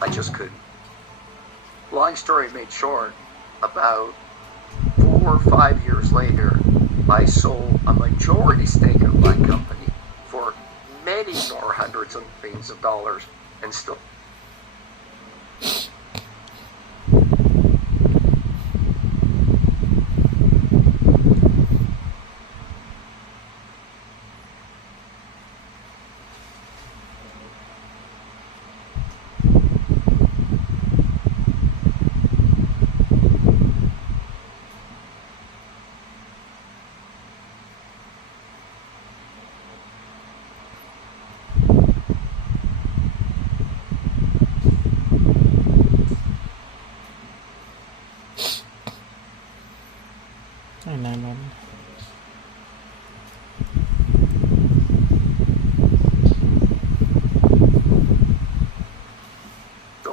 I just couldn't. Long story made short, about 4 or 5 years later, I sold a majority stake of my company for many more hundreds of millions of dollars, and still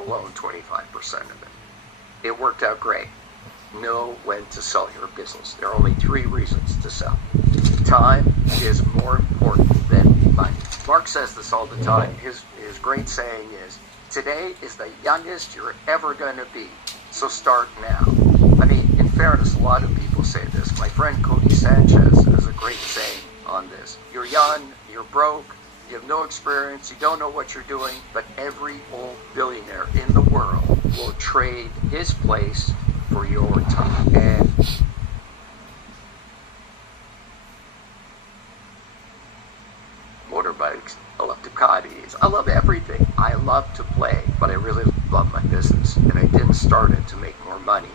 own 25% of it. It worked out great. Know when to sell your business. There are only 3 reasons to sell. Time is more important than money. Mark says this all the time. His great saying is, today is the youngest you're ever going to be, so start now. I mean, in fairness, a lot of people say this. My friend Cody Sanchez has a great saying on this. You're young, you're broke, you have no experience, you don't know what you're doing, but every old billionaire in the world will trade his place for your time. And motorbikes, I love Ducatis, I love everything. I love to play, but I really love my business. And I didn't start it to make more money.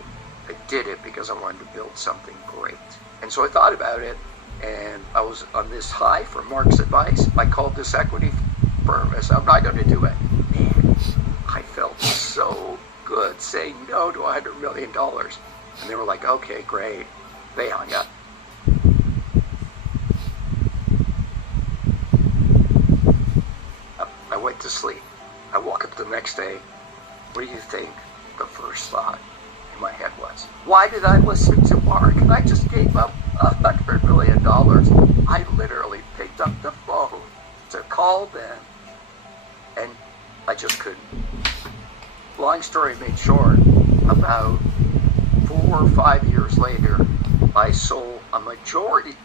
I did it because I wanted to build something great. And so I thought about it, and I was on this high from Mark's advice. I called this equity firm. I said, I'm not going to do it. Man, I felt so good saying no to $100 million. And they were like, okay, great. They hung up. I went to sleep. I woke up the next day. What do you think the first thought in my head was? Why did I listen to Mark? I just gave up $100 million. I literally picked up the phone to call them, and I just couldn't. Long story made short, about 4 or 5 years later, I sold a majority.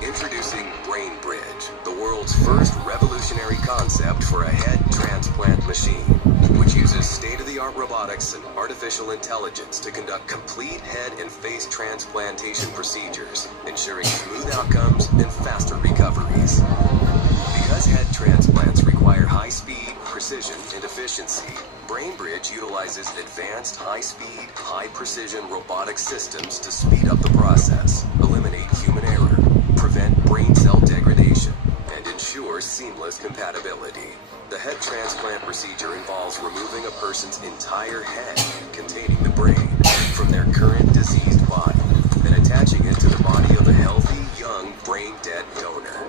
Introducing BrainBridge, the world's first revolutionary concept for a head transplant machine, which uses state-of-the-art robotics and artificial intelligence to conduct complete head and face transplantation procedures, ensuring smooth outcomes and faster recoveries. Because head transplants require high speed, precision, and efficiency, BrainBridge utilizes advanced high-speed, high-precision robotic systems to speed up the process, eliminate human error, prevent brain cell degradation, and ensure seamless compatibility. The head transplant procedure involves removing a person's entire head containing the brain from their current diseased body and attaching it to the body of a healthy, young, brain-dead donor.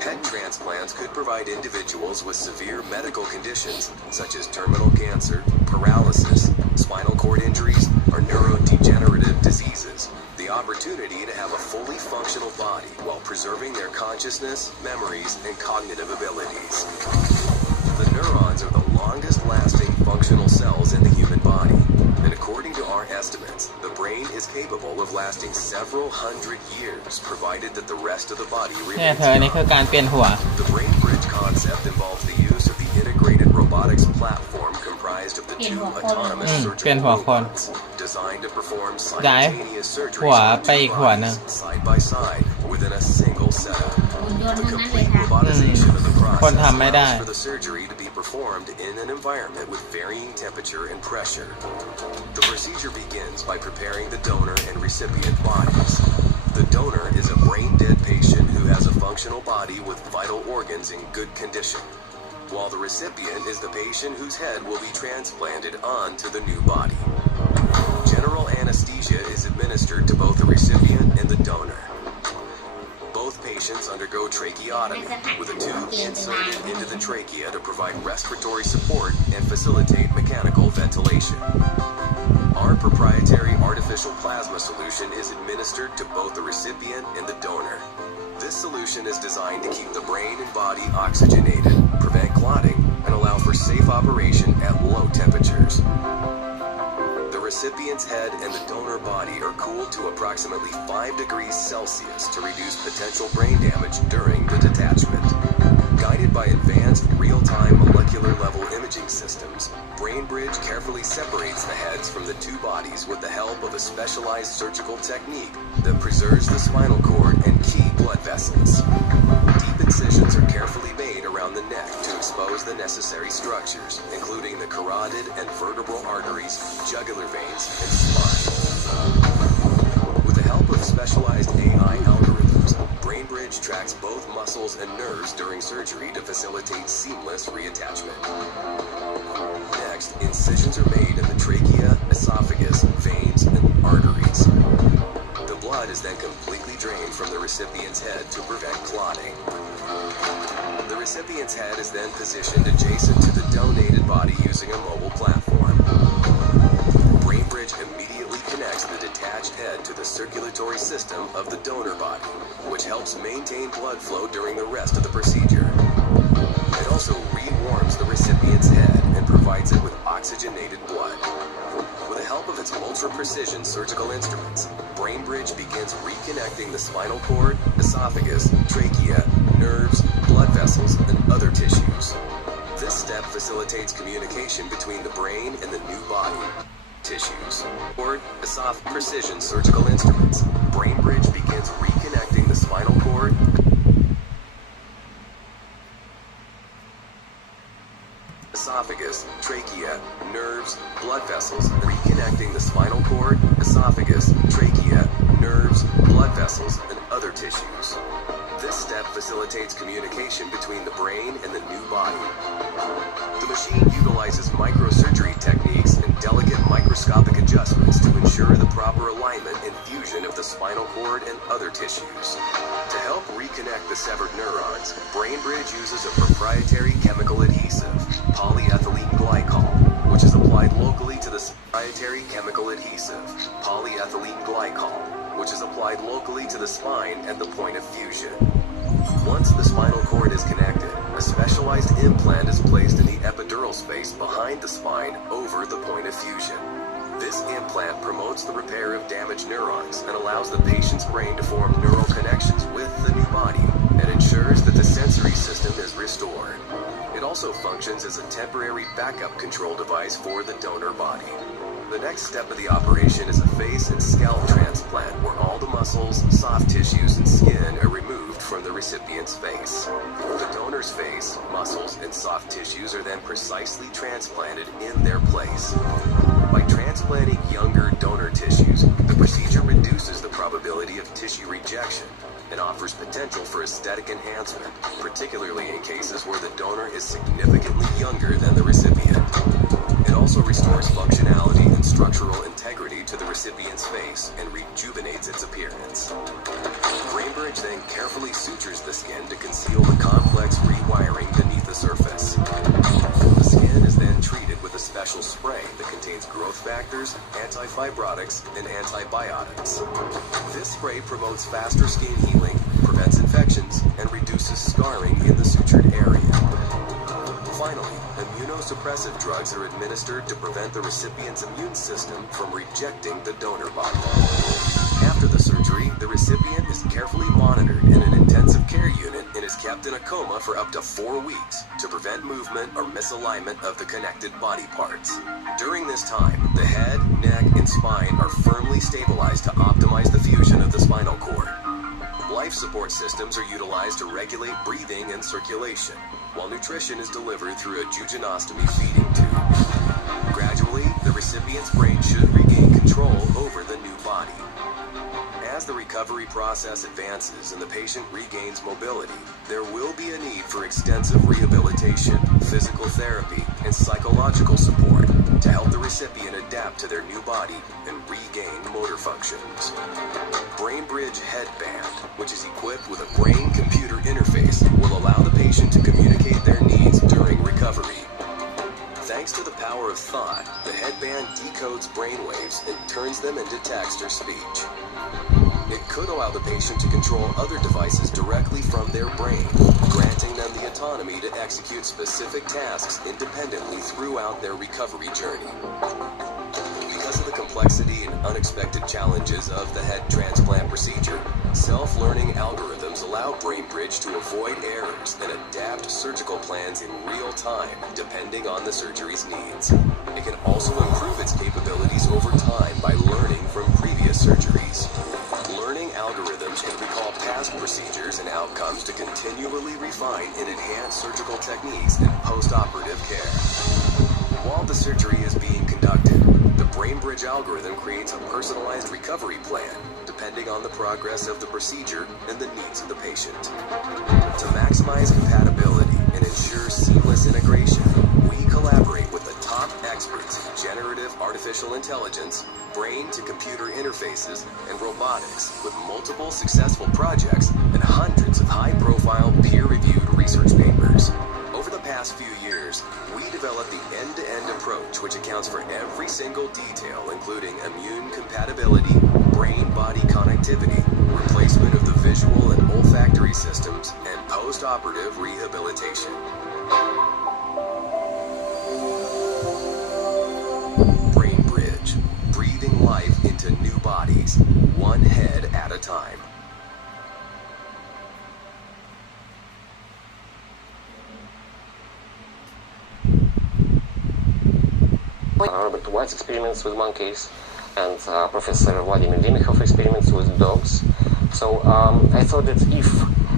Head transplants could provide individuals with severe medical conditions such as terminal cancer, paralysis, spinal cord injuries, or neurodegenerative diseases the opportunity to have a fully functional body while preserving their consciousness, memories, and cognitive abilities. The neurons are the longest-lasting functional cells in the human body, and according to our estimates, the brain is capable of lasting several hundred years, provided that the rest of the body remains young. The BrainBridge concept involves the use of the integrated robotics platform comprised of the 2 autonomous surgical robots, designed to perform simultaneous surgeries on 2 bodies, side by side, within a single setup. The complete robotization of the process allows for the surgery to be performed in an environment with varying temperature and pressure. The procedure begins by preparing the donor and recipient bodies. The donor is a brain-dead patient who has a functional body with vital organs in good condition, while the recipient is the patient whose head will be transplanted onto the new body. General anesthesia is administered to both the recipient and the donor. Both patients patients undergo tracheotomy, with a tube inserted into the trachea to provide respiratory support and facilitate mechanical ventilation. Our proprietary artificial plasma solution is administered to both the recipient and the donor. This solution is designed to keep the brain and body oxygenated, prevent clotting, and allow for safe operation at low temperatures. The recipient's head and the donor body are cooled to approximately 5 degrees Celsius to reduce potential brain damage during the detachment. Guided by advanced real-time molecular level imaging systems, BrainBridge carefully separates the heads from the two bodies with the help of a specialized surgical technique that preserves the spinal cord and key blood vessels. Deep incisions are carefully made around the neck to expose the necessary structures, including the carotid and vertebral arteries, jugular veins, and spine. With the help of specialized AI algorithms, BrainBridge tracks both muscles and nerves during surgery to facilitate seamless reattachment. Next, incisions are made in the trachea, esophagus, veins, and arteries. The blood is then completely drained from the recipient's head to prevent clotting. The recipient's head is then positioned adjacent to the donated body using a mobile platform. BrainBridge immediately connects the detached head to the circulatory system of the donor body, which helps maintain blood flow during the rest of the procedure. It also re-warms the recipient's head and provides it with oxygenated blood. With the help of its ultra-precision surgical instruments, BrainBridge begins reconnecting the spinal cord, esophagus, trachea, nerves, blood vessels, and other tissues. This step facilitates communication between the brain and the new body. Tissues, cord, esophagus, precision surgical instruments. BrainBridge begins reconnecting the spinal cord, esophagus, trachea, nerves, blood vessels, reconnecting the spinal cord, esophagus, trachea, nerves, blood vessels, and other tissues. This step facilitates communication between the brain and the new body. The machine utilizes microsurgery techniques and delicate microscopic adjustments to ensure the proper alignment and fusion of the spinal cord and other tissues. To help reconnect the severed neurons, BrainBridge uses a proprietary chemical adhesive, polyethylene glycol, which is applied locally to the proprietary chemical adhesive, polyethylene glycol, which is applied locally to the spine at the point of fusion. Once the spinal cord is connected, a specialized implant is placed in the epidural space behind the spine over the point of fusion. This implant promotes the repair of damaged neurons and allows the patient's brain to form neural connections with the new body and ensures that the sensory system is restored. It also functions as a temporary backup control device for the donor body. The next step of the operation is a face and scalp transplant where all the muscles, soft tissues, and skin are removed from the recipient's face. The donor's face, muscles, and soft tissues are then precisely transplanted in their place. By transplanting younger donor tissues, the procedure reduces the probability of tissue rejection and offers potential for aesthetic enhancement, particularly in cases where the donor is significantly younger than the recipient. It also restores functionality and structural integrity to the recipient's face and rejuvenates its appearance. BrainBridge then carefully sutures the skin to conceal the complex rewiring beneath the surface. The skin is then treated with a special spray that contains growth factors, antifibrotics, and antibiotics. This spray promotes faster skin healing, prevents infections, and reduces scarring in the sutured area. Finally, immunosuppressive drugs are administered to prevent the recipient's immune system from rejecting the donor body. After the surgery, the recipient is carefully monitored in an intensive care unit and is kept in a coma for up to 4 weeks to prevent movement or misalignment of the connected body parts. During this time, the head, neck, and spine are firmly stabilized to optimize the fusion of the spinal cord. Life support systems are utilized to regulate breathing and circulation, while nutrition is delivered through a jejunostomy feeding tube. Gradually, the recipient's brain should regain control over the new body. As the recovery process advances and the patient regains mobility, there will be a need for extensive rehabilitation, physical therapy, and psychological support to help the recipient adapt to their new body and regain motor functions. BrainBridge Headband, which is equipped with a brain-computer interface, will allow the patient to communicate their needs during recovery. Thanks to the power of thought, the headband decodes brainwaves and turns them into text or speech. It could allow the patient to control other devices directly from their brain, granting them the autonomy to execute specific tasks independently throughout their recovery journey. Because of the complexity and unexpected challenges of the head transplant procedure, self-learning algorithms allow BrainBridge to avoid errors and adapt surgical plans in real time, depending on the surgery's needs. It can also improve its capabilities over time by learning from previous surgeries. Learning algorithms can recall past procedures and outcomes to continually refine and enhance surgical techniques and post-operative care. While the surgery is being conducted, the BrainBridge algorithm creates a personalized recovery plan, depending on the progress of the procedure and the needs of the patient. To maximize compatibility and ensure seamless integration, we collaborate with the top experts in generative artificial intelligence, brain-to-computer interfaces, and robotics, with multiple successful projects and hundreds of high-profile peer-reviewed research papers. Over the past few years, we developed the end-to-end approach which accounts for every single detail, including immune compatibility, brain-body connectivity, replacement of the visual and olfactory systems, and post-operative rehabilitation. BrainBridge, breathing life into new bodies, one head at a time. Robert White's experiments with monkeys and Professor Vladimir Demikhov experiments with dogs. So I thought that if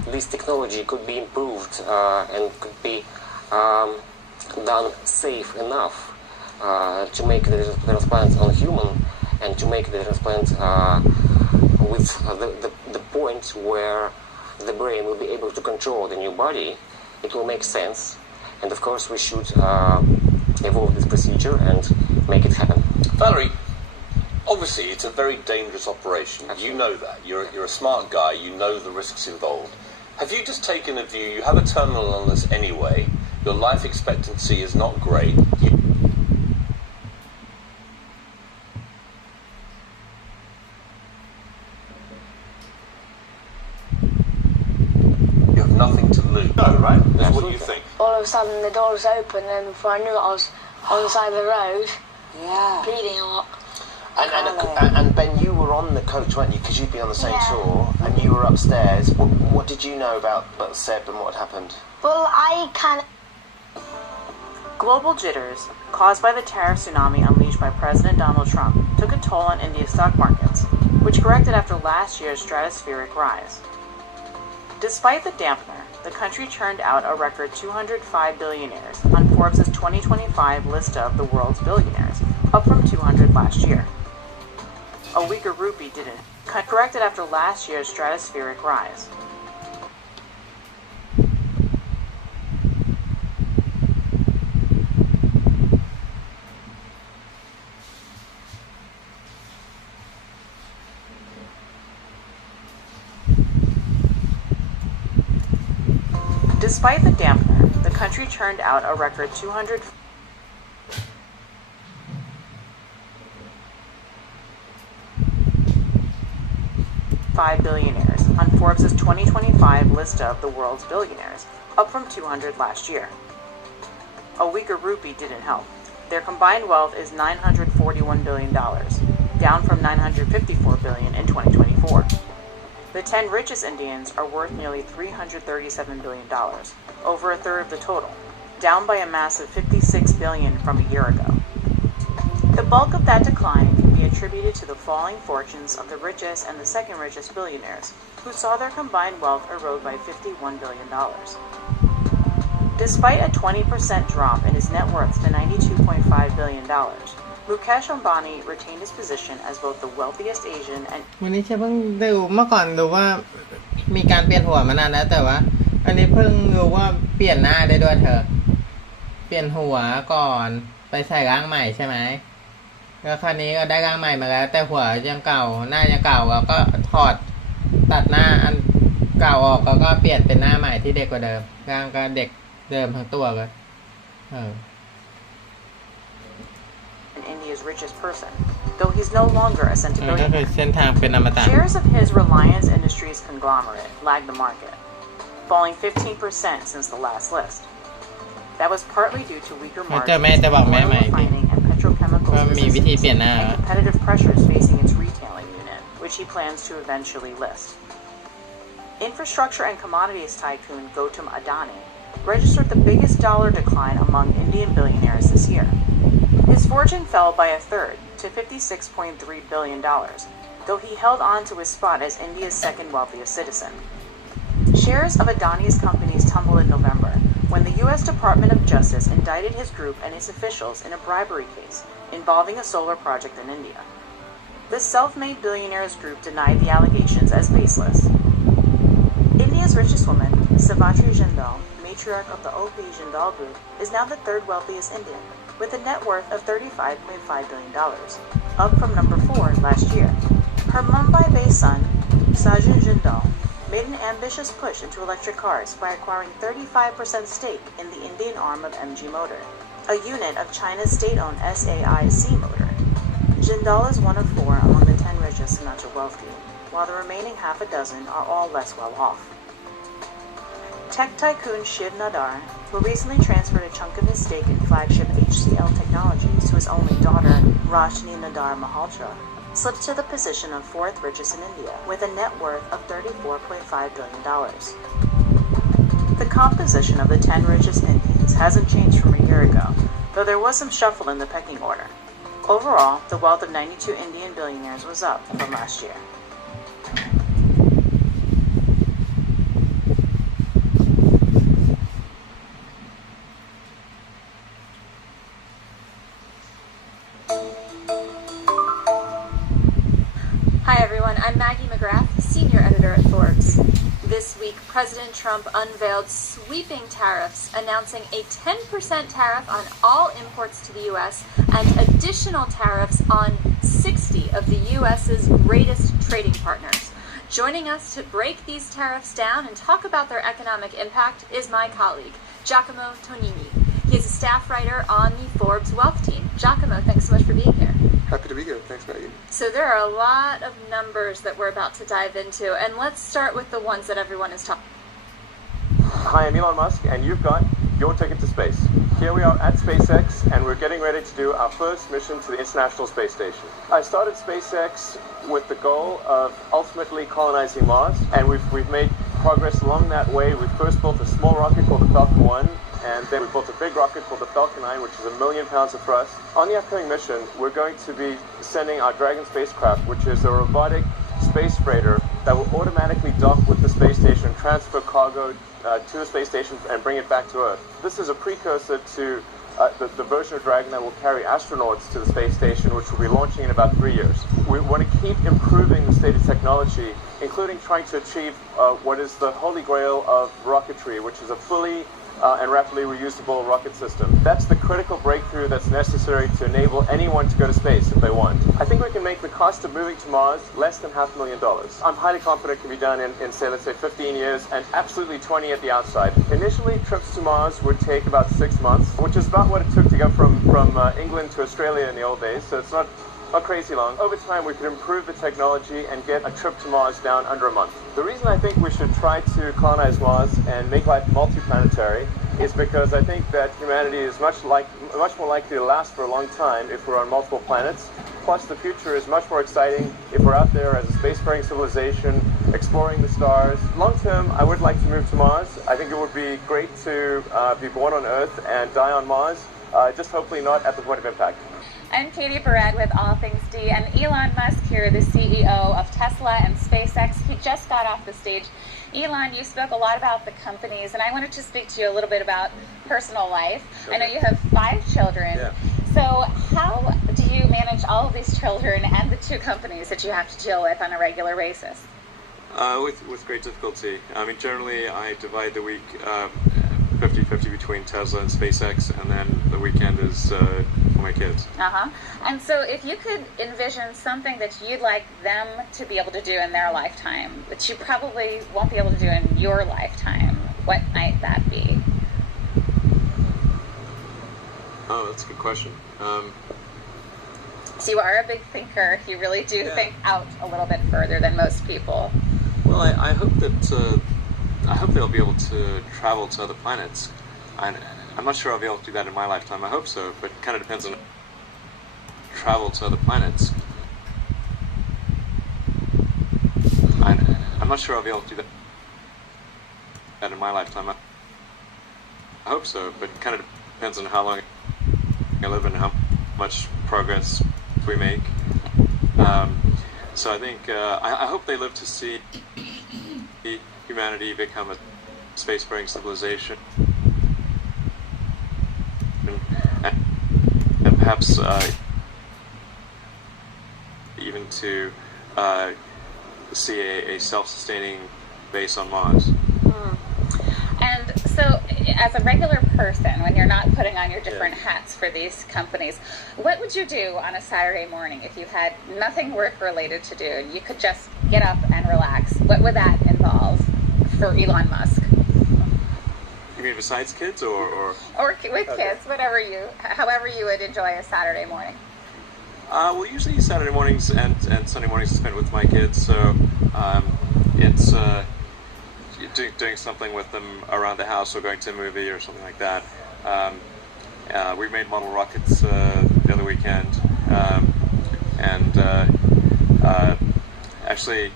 this technology could be improved and could be done safe enough to make the transplant on human and to make the transplant with the point where the brain will be able to control the new body, it will make sense. And of course we should evolve this procedure and make it happen. Valerie, obviously it's a very dangerous operation. Absolutely. You know that. You're a smart guy. You know the risks involved. Have you just taken a view? You have a terminal illness anyway. Your life expectancy is not great. You have nothing to lose. No, right? That's what you think. All of a sudden the door was open and before I knew it I was on the side of the road, bleeding a lot. And Ben, you were on the coach, weren't you? Because you'd been on the same tour, and you were upstairs. What did you know about Seb and what had happened? Well, I kind of... Global jitters, caused by the tariff tsunami unleashed by President Donald Trump, took a toll on India's stock markets, which corrected after last year's stratospheric rise. Despite the dampener, the country churned out a record 205 billionaires on Forbes' 2025 list of the world's billionaires, up from 200 last year. A weaker rupee didn't, corrected after last year's stratospheric rise. Despite the dampener, the country churned out a record 205 billionaires on Forbes' 2025 list of the world's billionaires, up from 200 last year. A weaker rupee didn't help. Their combined wealth is $941 billion, down from $954 billion in 2024. The 10 richest Indians are worth nearly $337 billion, over a third of the total, down by a massive $56 billion from a year ago. The bulk of that decline can be attributed to the falling fortunes of the richest and the second richest billionaires, who saw their combined wealth erode by $51 billion. Despite a 20% drop in his net worth to $92.5 billion, Mukesh Ambani retained his position as both the wealthiest Asian and วันนี้เพิ่งดูเมื่อก่อนดูว่ามีการเปลี่ยนหัวมานานแล้วแต่ว่าอันนี้เพิ่งรู้ว่าเปลี่ยนหน้าได้ด้วยเธอเปลี่ยนหัวก่อน ไปใส่ร่างใหม่ใช่ไหมแล้วคราวนี้ก็ได้ร่างใหม่มาแล้ว แต่หัวยังเก่าหน้ายังเก่าแล้วก็ถอดตัดหน้าอันเก่าออกแล้วก็เปลี่ยนเป็นหน้าใหม่ที่เด็กกว่าเดิมร่างก็เด็กเดิมทั้งตัวเลยIndia's richest person, though he's no longer a ก็คือ centibillionaire. เส้นทางเป็นอมตะ Shares of his Reliance Industries conglomerate lagged the market, falling 15% since the last list. That was partly due to weaker เจอแม่ margins, จะบอกแม่ oil ใหม่พี่ refining and petrochemicals ก็มีวิธีเปลี่ยน businesses, หน้า and competitive pressures facing its retailing unit, which he plans to eventually list. Infrastructure and commodities tycoon Gautam Adani registered the biggest dollar decline among Indian billionaires this year. His fortune fell by a third to $56.3 billion, though he held on to his spot as India's second wealthiest citizen. Shares of Adani's companies tumbled in November when the U.S. Department of Justice indicted his group and its officials in a bribery case involving a solar project in India. The self-made billionaires group denied the allegations as baseless. India's richest woman, Savitri Jindal, matriarch of the OP Jindal Group, is now the third wealthiest Indian, with a net worth of $35.5 billion, up from number 4 last year. Her Mumbai-based son, Sajin Jindal, made an ambitious push into electric cars by acquiring 35% stake in the Indian arm of MG Motor, a unit of China's state-owned SAIC Motor. Jindal is one of 4 among the 10 richest in Financial Wealth Group, while the remaining half a dozen are all less well off. Tech tycoon Shiv Nadar, who recently transferred a chunk of his stake in flagship HCL Technologies to his only daughter, Rashni Nadar Mahaltra, slipped to the position of 4th richest in India, with a net worth of $34.5 billion. The composition of the 10 richest Indians hasn't changed from a year ago, though there was some shuffle in the pecking order. Overall, the wealth of 92 Indian billionaires was up from last year. Hi everyone, I'm Maggie McGrath, Senior Editor at Forbes. This week, President Trump unveiled sweeping tariffs, announcing a 10% tariff on all imports to the U.S. and additional tariffs on 60 of the U.S.'s greatest trading partners. Joining us to break these tariffs down and talk about their economic impact is my colleague, Giacomo Tonini. He is a staff writer on the Forbes Wealth team. Giacomo, thanks so much for being here. Happy to be here. Thanks, Maggie. So there are a lot of numbers that we're about to dive into, and let's start with the ones that everyone is talking. Hi, I'm Elon Musk, and you've got your ticket to space. Here we are at SpaceX, and we're getting ready to do our first mission to the International Space Station. I started SpaceX with the goal of ultimately colonizing Mars, and we've made progress along that way. We first built a small rocket called the Falcon 1, and then we built a big rocket called the Falcon 9, which is 1 million pounds of thrust. On the upcoming mission, we're going to be sending our Dragon spacecraft, which is a robotic space freighter that will automatically dock with the space station, transfer cargo to the space station, and bring it back to Earth. This is a precursor to the version of Dragon that will carry astronauts to the space station, which will be launching in about 3 years. We want to keep improving the state of technology, including trying to achieve what is the holy grail of rocketry, which is a fully and rapidly reusable rocket system. That's the critical breakthrough that's necessary to enable anyone to go to space if they want. I think we can make the cost of moving to Mars less than $500,000. I'm highly confident it can be done in say, let's say 15 years, and absolutely 20 at the outside. Initially, trips to Mars would take about 6 months, which is about what it took to go from England to Australia in the old days, so it's not crazy long. Over time, we could improve the technology and get a trip to Mars down under a month. The reason I think we should try to colonize Mars and make life multiplanetary is because I think that humanity is much more likely to last for a long time if we're on multiple planets. Plus, the future is much more exciting if we're out there as a spacefaring civilization, exploring the stars. Long term, I would like to move to Mars. I think it would be great to be born on Earth and die on Mars, just hopefully not at the point of impact. I'm Katie Barrett with All Things D, and Elon Musk here, the CEO of Tesla and SpaceX. He just got off the stage. Elon, you spoke a lot about the companies, and I wanted to speak to you a little bit about personal life. Sure. I know you have 5 children. Yeah. So how do you manage all of these children and the 2 companies that you have to deal with on a regular basis? With great difficulty. I mean, generally, I divide the week 50-50 between Tesla and SpaceX, and then the weekend is for my kids. And so if you could envision something that you'd like them to be able to do in their lifetime, that you probably won't be able to do in your lifetime, what might that be? Oh, that's a good question. So you are a big thinker. You really do think out a little bit further than most people. Well, I hope that I hope they'll be able to travel to other planets. I'm not sure I'll be able to do that in my lifetime. I hope so, but it kind of depends on travel to other planets. I'm not sure I'll be able to do that in my lifetime. I hope so, but it kind of depends on how long I live and how much progress we make. So I think I hope they live to see humanity become a space-faring civilization, and perhaps even to see a self-sustaining base on Mars. And so, as a regular person, when you're not putting on your different hats for these companies, what would you do on a Saturday morning if you had nothing work-related to do and you could just get up and relax? What would that involve for Elon Musk? You mean besides kids, or with kids, however you would enjoy a Saturday morning. Well, usually Saturday mornings and Sunday mornings are spent with my kids, so it's doing something with them around the house or going to a movie or something like that. We made model rockets the other weekend, and actually,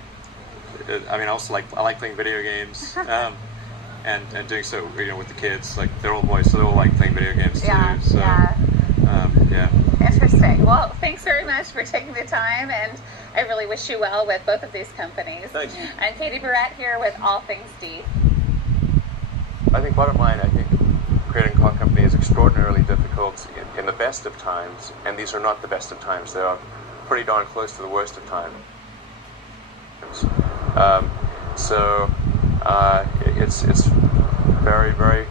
I mean, I like playing video games, and doing so, with the kids. Like, they're all boys, so they all like playing video games too. Yeah. Interesting. Well, thanks very much for taking the time, and I really wish you well with both of these companies. Thanks. I'm Katie Barrett here with All Things D. I think bottom line, I think creating a car company is extraordinarily difficult in the best of times, and these are not the best of times. They are pretty darn close to the worst of times. It's very, very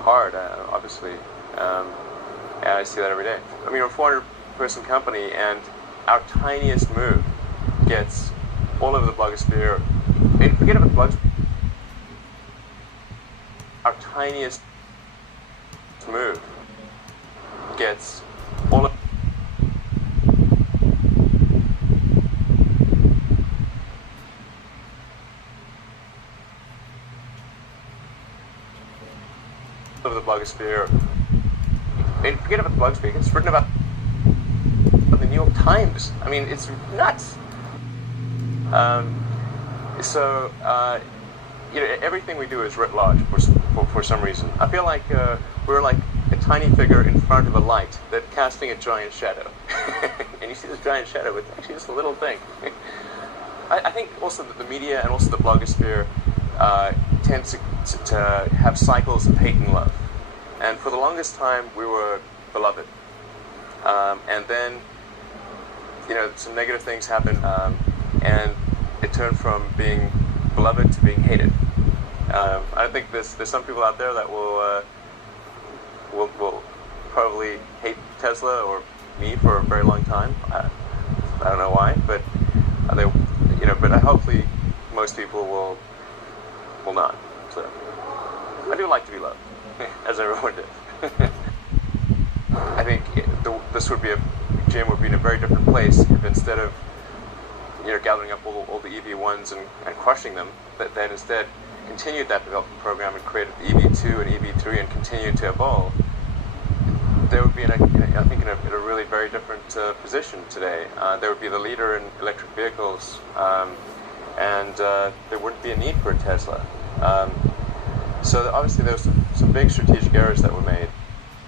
hard, obviously. And I see that every day. I mean, we're a 400-person company, and our tiniest move gets all over the blogosphere. Forget about the blogosphere. Our tiniest move gets all over the blogosphere. Forget about the blogosphere. It's written about the New York Times. I mean, it's nuts. Everything we do is writ large for some reason. I feel like we're like a tiny figure in front of a light that's casting a giant shadow. And you see this giant shadow, it's actually just a little thing. I think also that the media and also the blogosphere tend to have cycles of hate and love. And for the longest time, we were beloved. And then, some negative things happened, and it turned from being beloved to being hated. I think there's some people out there that will probably hate Tesla or me for a very long time. I don't know why, but but hopefully most people will not. So I do like to be loved, as everyone did. I think Jim would be in a very different place if instead of gathering up all the EV1s and crushing them, that then instead continued that development program and created the EV2 and EV3 and continued to evolve. There would be, in a really very different position today. There would be the leader in electric vehicles, and there wouldn't be a need for a Tesla. So obviously there was some big strategic errors that were made.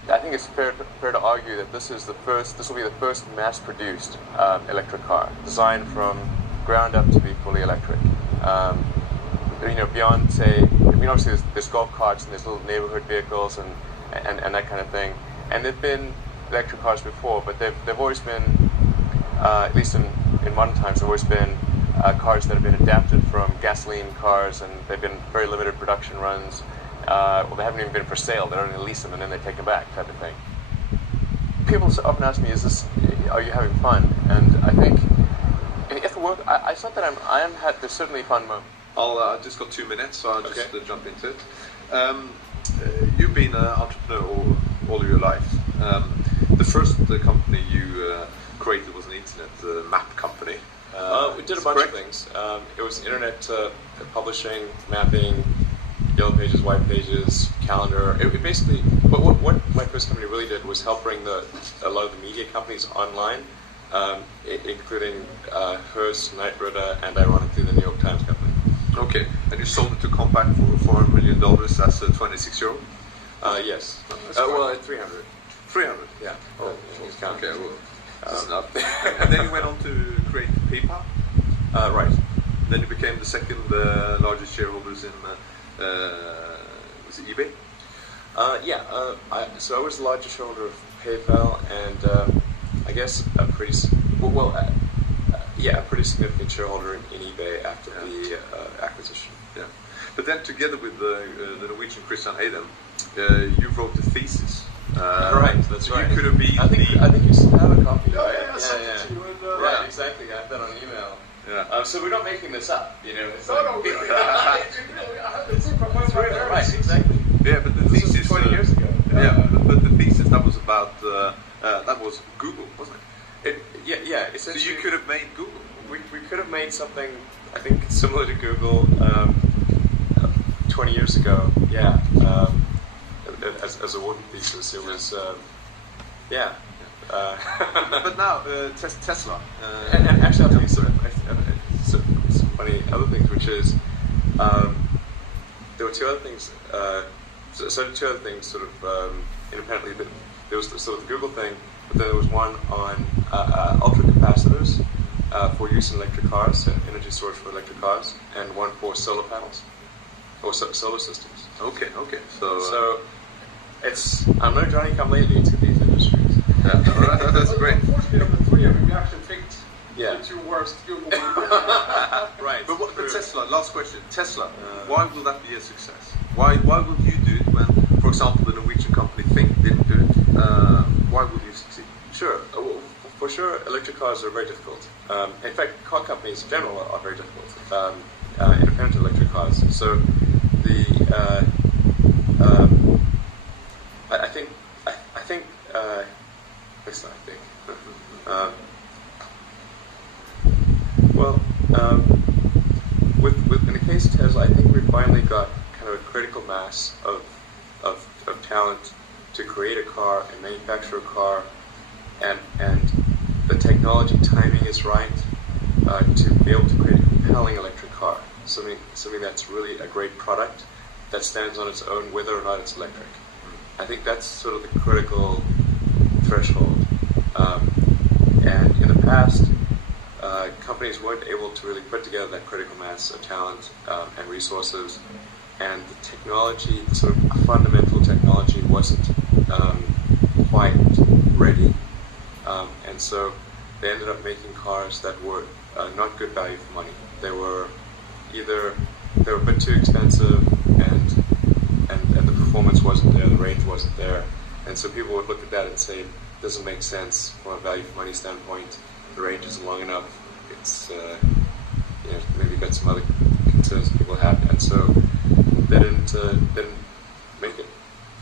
I think it's fair to argue that this will be the first mass-produced electric car, designed from ground up to be fully electric. Beyond, say, obviously there's golf carts and there's little neighborhood vehicles and that kind of thing. And there've been electric cars before, but they've always been, at least in modern times, they've always been cars that have been adapted from gasoline cars, and they've been very limited production runs. They haven't even been for sale. They only lease them and then they take them back, type of thing. people often ask me, are you having fun? And I think if the work, it's not that there's certainly fun moments. I've just got 2 minutes, so I'll just jump into it. You've been an entrepreneur all your life. The first company you created was an internet map company. We did a bunch of things. It was internet publishing, mapping, yellow pages, white pages, calendar. It basically, what my first company really did was help bring a lot of the media companies online, including Hearst, Knight Ridder, and ironically the New York Times company. Okay, and you sold it to Compaq for $400 million as a 26-year-old? Yes. Well, at 300. 300? Yeah. Okay, well, and then you went on to create PayPal? Right. Then you became the second largest shareholders in was it eBay? So I was the largest shareholder of PayPal, and I guess a pretty significant shareholder in eBay after the acquisition. Yeah, but then together with the Norwegian Christian Adam, you wrote the thesis. Right, that's so right. You could have been I think you still have a copy. Yeah, Right? yeah. Right, exactly. I have that on email. Yeah. So we're not making this up, you know. It's No. It's right, exactly. Yeah, but the This thesis was 20 years ago. Yeah, but the thesis that was about that was Google, wasn't it? Yeah. So you could have made Google. We could have made something, I think, similar to Google 20 years ago. Yeah. As a working thesis, it was. But now Tesla. And actually, I'll tell you some funny other things, which is there were two other things. So two other things, sort of independently. There was the sort of the Google thing, but then there was one on ultra capacitors for use in electric cars, so energy storage for electric cars, and one for solar panels or solar systems. Okay. So I'm no Johnny come lately to these industries. Yeah, that's great. Unfortunately, of the three of them, we actually picked Yeah. the two worst Google. Right. But Tesla, last question. Tesla, why will that be a success? Why will you do it when, for example, the Norwegian company didn't do it? Why will you succeed? Sure. Well, for sure, electric cars are very difficult. In fact, car companies in general are very difficult. Independent electric cars. So with in the case of Tesla, I think we finally got kind of a critical mass of talent to create a car and manufacture a car, and the technology timing is right to be able to create a compelling electric car. Something that's really a great product that stands on its own, whether or not it's electric. I think that's sort of the critical threshold. And in the past, companies weren't able to really put together that critical mass of talent and resources, and the technology, sort of fundamental technology, wasn't quite ready. And so they ended up making cars that were not good value for money. They were a bit too expensive, and the performance wasn't there, the range wasn't there, and so people would look at that and say, it doesn't make sense from a value for money standpoint. The range isn't long enough. It's maybe got some other concerns people had, and so they didn't make it.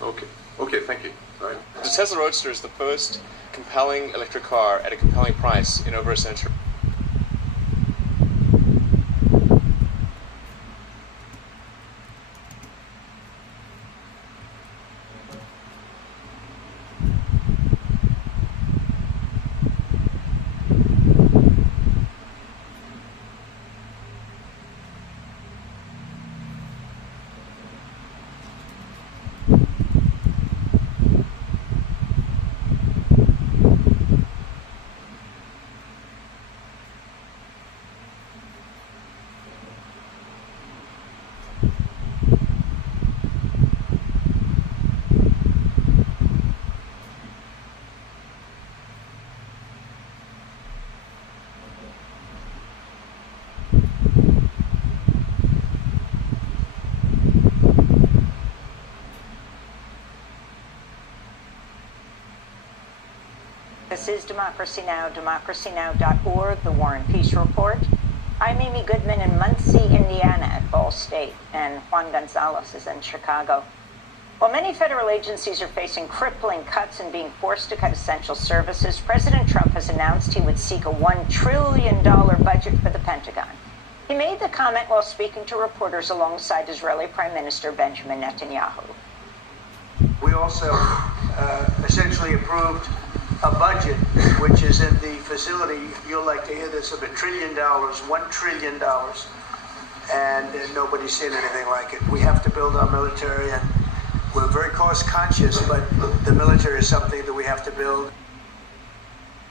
Okay, thank you. All right. The Tesla Roadster is the first compelling electric car at a compelling price in over a century. This is Democracy Now!, democracynow.org, The War and Peace Report. I'm Amy Goodman in Muncie, Indiana at Ball State, and Juan Gonzalez is in Chicago. While many federal agencies are facing crippling cuts and being forced to cut essential services, President Trump has announced he would seek a $1 trillion budget for the Pentagon. He made the comment while speaking to reporters alongside Israeli Prime Minister Benjamin Netanyahu. We also essentially approved a budget which is in the facility, you'll like to hear this, of $1 trillion, $1 trillion, and nobody's seen anything like it. We have to build our military, and we're very cost conscious, but the military is something that we have to build.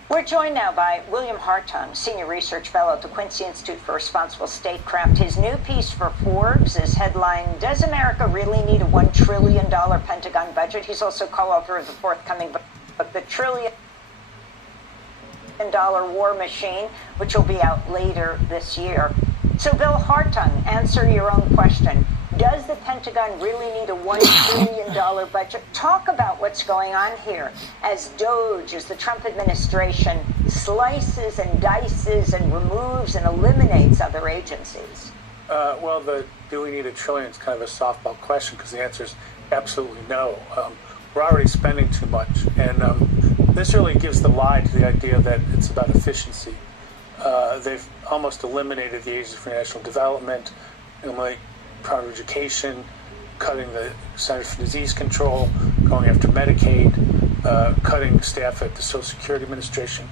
We're joined now by William Hartung, Senior Research Fellow at the Quincy Institute for Responsible Statecraft. His new piece for Forbes is headlined, Does America Really Need a $1 Trillion Pentagon Budget? He's also co-author of the forthcoming book, The $1 Trillion War Machine, which will be out later this year. So Bill Hartung, answer your own question. Does the Pentagon really need a $1 trillion budget? Talk about what's going on here as DOGE, as the Trump administration slices and dices and removes and eliminates other agencies. Well, do we need $1 trillion is kind of a softball question because the answer is absolutely no. We're already spending too much, and this really gives the lie to the idea that it's about efficiency. They've almost eliminated the Agency for National Development, like private education, cutting the Centers for Disease Control, going after Medicaid, cutting staff at the Social Security Administration.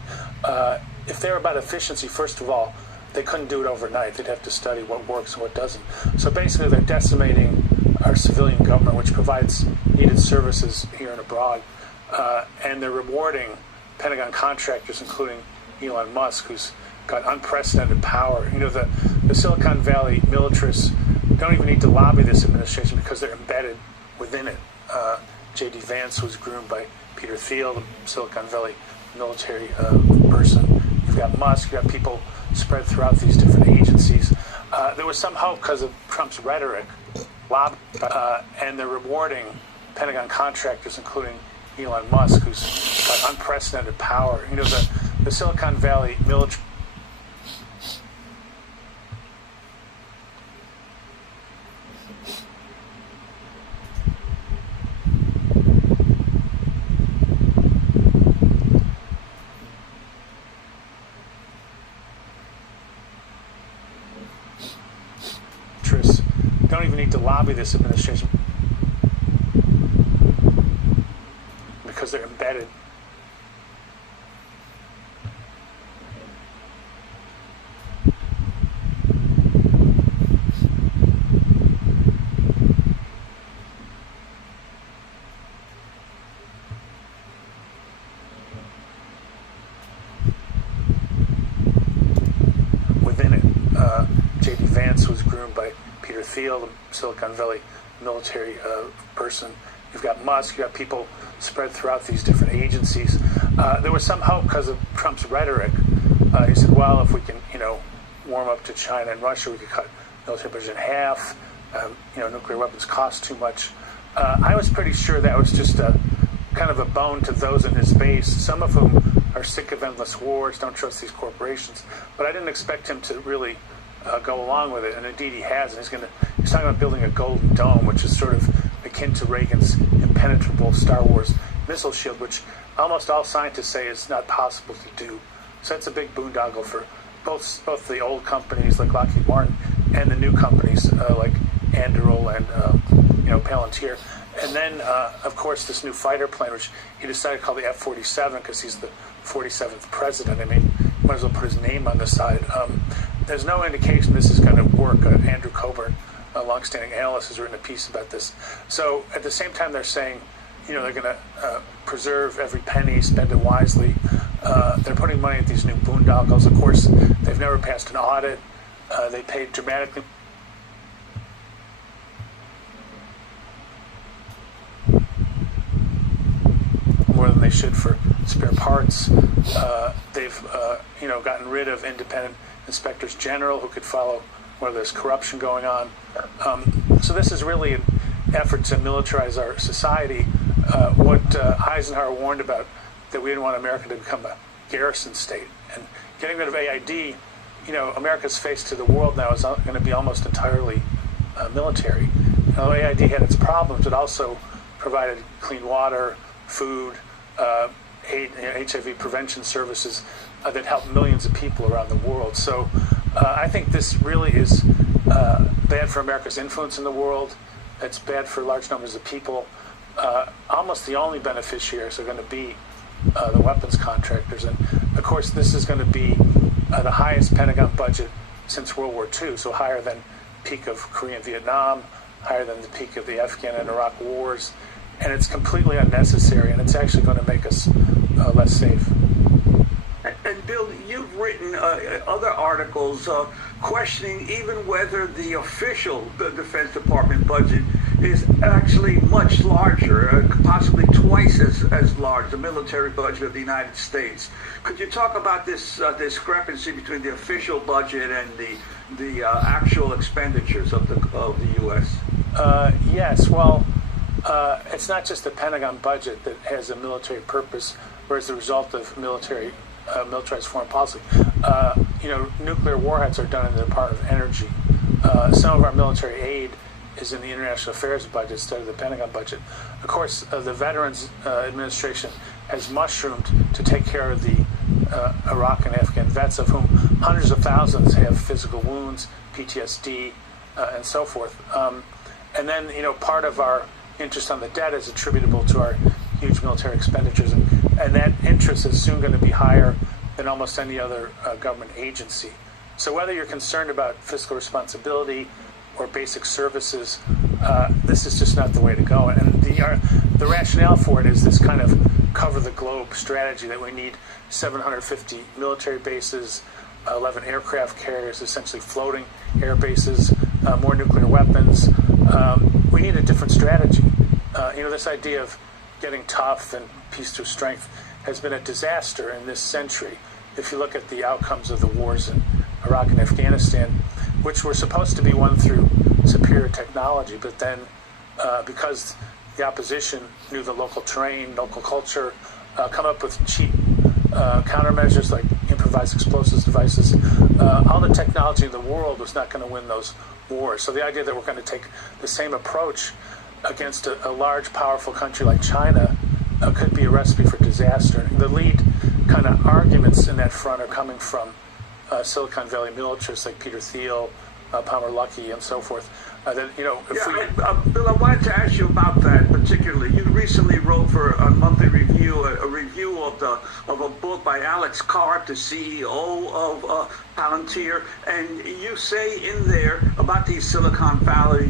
If they're about efficiency, first of all, they couldn't do it overnight. They'd have to study what works and what doesn't. So basically, they're decimating our civilian government, which provides needed services here and abroad, and they're rewarding Pentagon contractors, including Elon Musk, who's got unprecedented power. You know, the Silicon Valley militarists don't even need to lobby this administration because they're embedded within it. J.D. Vance was groomed by Peter Thiel, the Silicon Valley military person. You've got Musk, you've got people spread throughout these different agencies. There was some hope because of Trump's rhetoric, and they're rewarding Pentagon contractors, including Elon Musk, who's got unprecedented power. You know, the Silicon Valley military don't even need to lobby this administration because they're embedded. Within it, J.D. Vance was groomed by Peter Thiel, the Silicon Valley military person. You've got Musk, you've got people spread throughout these different agencies. There was some hope because of Trump's rhetoric. He said, well, if we can, warm up to China and Russia, we could cut military budget in half. Nuclear weapons cost too much. I was pretty sure that was just a kind of a bone to those in his base, some of whom are sick of endless wars, don't trust these corporations. But I didn't expect him to really go along with it, and indeed he has. And he's talking about building a golden dome, which is sort of akin to Reagan's impenetrable Star Wars missile shield, which almost all scientists say is not possible to do. So that's a big boondoggle for both the old companies like Lockheed Martin and the new companies like Anduril and Palantir. And then, of course, this new fighter plane, which he decided to call the F-47 because he's the 47th president. I mean, might as well put his name on the side. There's no indication this is going to work. Andrew Coburn, a longstanding analyst, has written a piece about this. So at the same time, they're saying, they're going to preserve every penny, spend it wisely. They're putting money at these new boondoggles. Of course, they've never passed an audit. They paid dramatically more than they should for spare parts. They've gotten rid of independent inspectors general who could follow whether there's corruption going on. So this is really an effort to militarize our society. What Eisenhower warned about that we didn't want America to become a garrison state. And getting rid of AID, America's face to the world now is going to be almost entirely military. Now, AID had its problems. It also provided clean water, food, HIV prevention services that help millions of people around the world. So I think this really is bad for America's influence in the world. It's bad for large numbers of people. Almost the only beneficiaries are going to be the weapons contractors. And of course, this is going to be the highest Pentagon budget since World War II, so higher than peak of Korea and Vietnam, higher than the peak of the Afghan and Iraq wars. And it's completely unnecessary, and it's actually going to make us less safe. And Bill, you've written other articles questioning even whether the official Defense Department budget is actually much larger, possibly twice as large, the military budget of the United States. Could you talk about this discrepancy between the official budget and the actual expenditures of the U.S.? Yes, well, it's not just the Pentagon budget that has a military purpose or is the result of militarized foreign policy. Nuclear warheads are done in the Department of Energy. Some of our military aid is in the International Affairs budget instead of the Pentagon budget. Of course, the Veterans Administration has mushroomed to take care of the Iraq and Afghan vets, of whom hundreds of thousands have physical wounds, PTSD, and so forth. And then, part of our interest on the debt is attributable to our huge military expenditures, and that interest is soon going to be higher than almost any other government agency. So whether you're concerned about fiscal responsibility or basic services, this is just not the way to go. And the rationale for it is this kind of cover-the-globe strategy that we need 750 military bases, 11 aircraft carriers, essentially floating air bases, more nuclear weapons. We need a different strategy. This idea of getting tough and peace through strength has been a disaster in this century. If you look at the outcomes of the wars in Iraq and Afghanistan, which were supposed to be won through superior technology, but then because the opposition knew the local terrain, local culture, come up with cheap countermeasures like improvised explosives devices, all the technology in the world was not going to win those wars. So the idea that we're going to take the same approach against a large, powerful country like China could be a recipe for disaster. The lead kind of arguments in that front are coming from Silicon Valley militarists like Peter Thiel, Palmer Luckey, and so forth. Bill, I wanted to ask you about that particularly. You recently wrote for a monthly review, a review of a book by Alex Karp, the CEO of Palantir, and you say in there about these Silicon Valley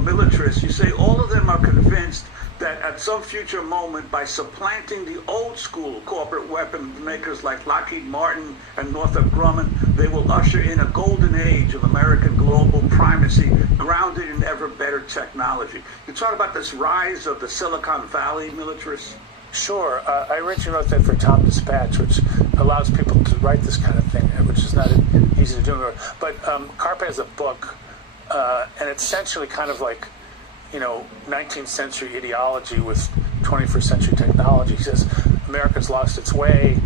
militarists, you say all of them are convinced that at some future moment, by supplanting the old school corporate weapon makers like Lockheed Martin and Northrop Grumman, they will usher in a golden age of American global primacy grounded in ever better technology. You talk about this rise of the Silicon Valley militarists? Sure. I originally wrote that for Tom Dispatch, which allows people to write this kind of thing, which is not easy to do. But Karp has a book, and it's essentially kind of like 19th century ideology with 21st century technology. He says America's lost its way.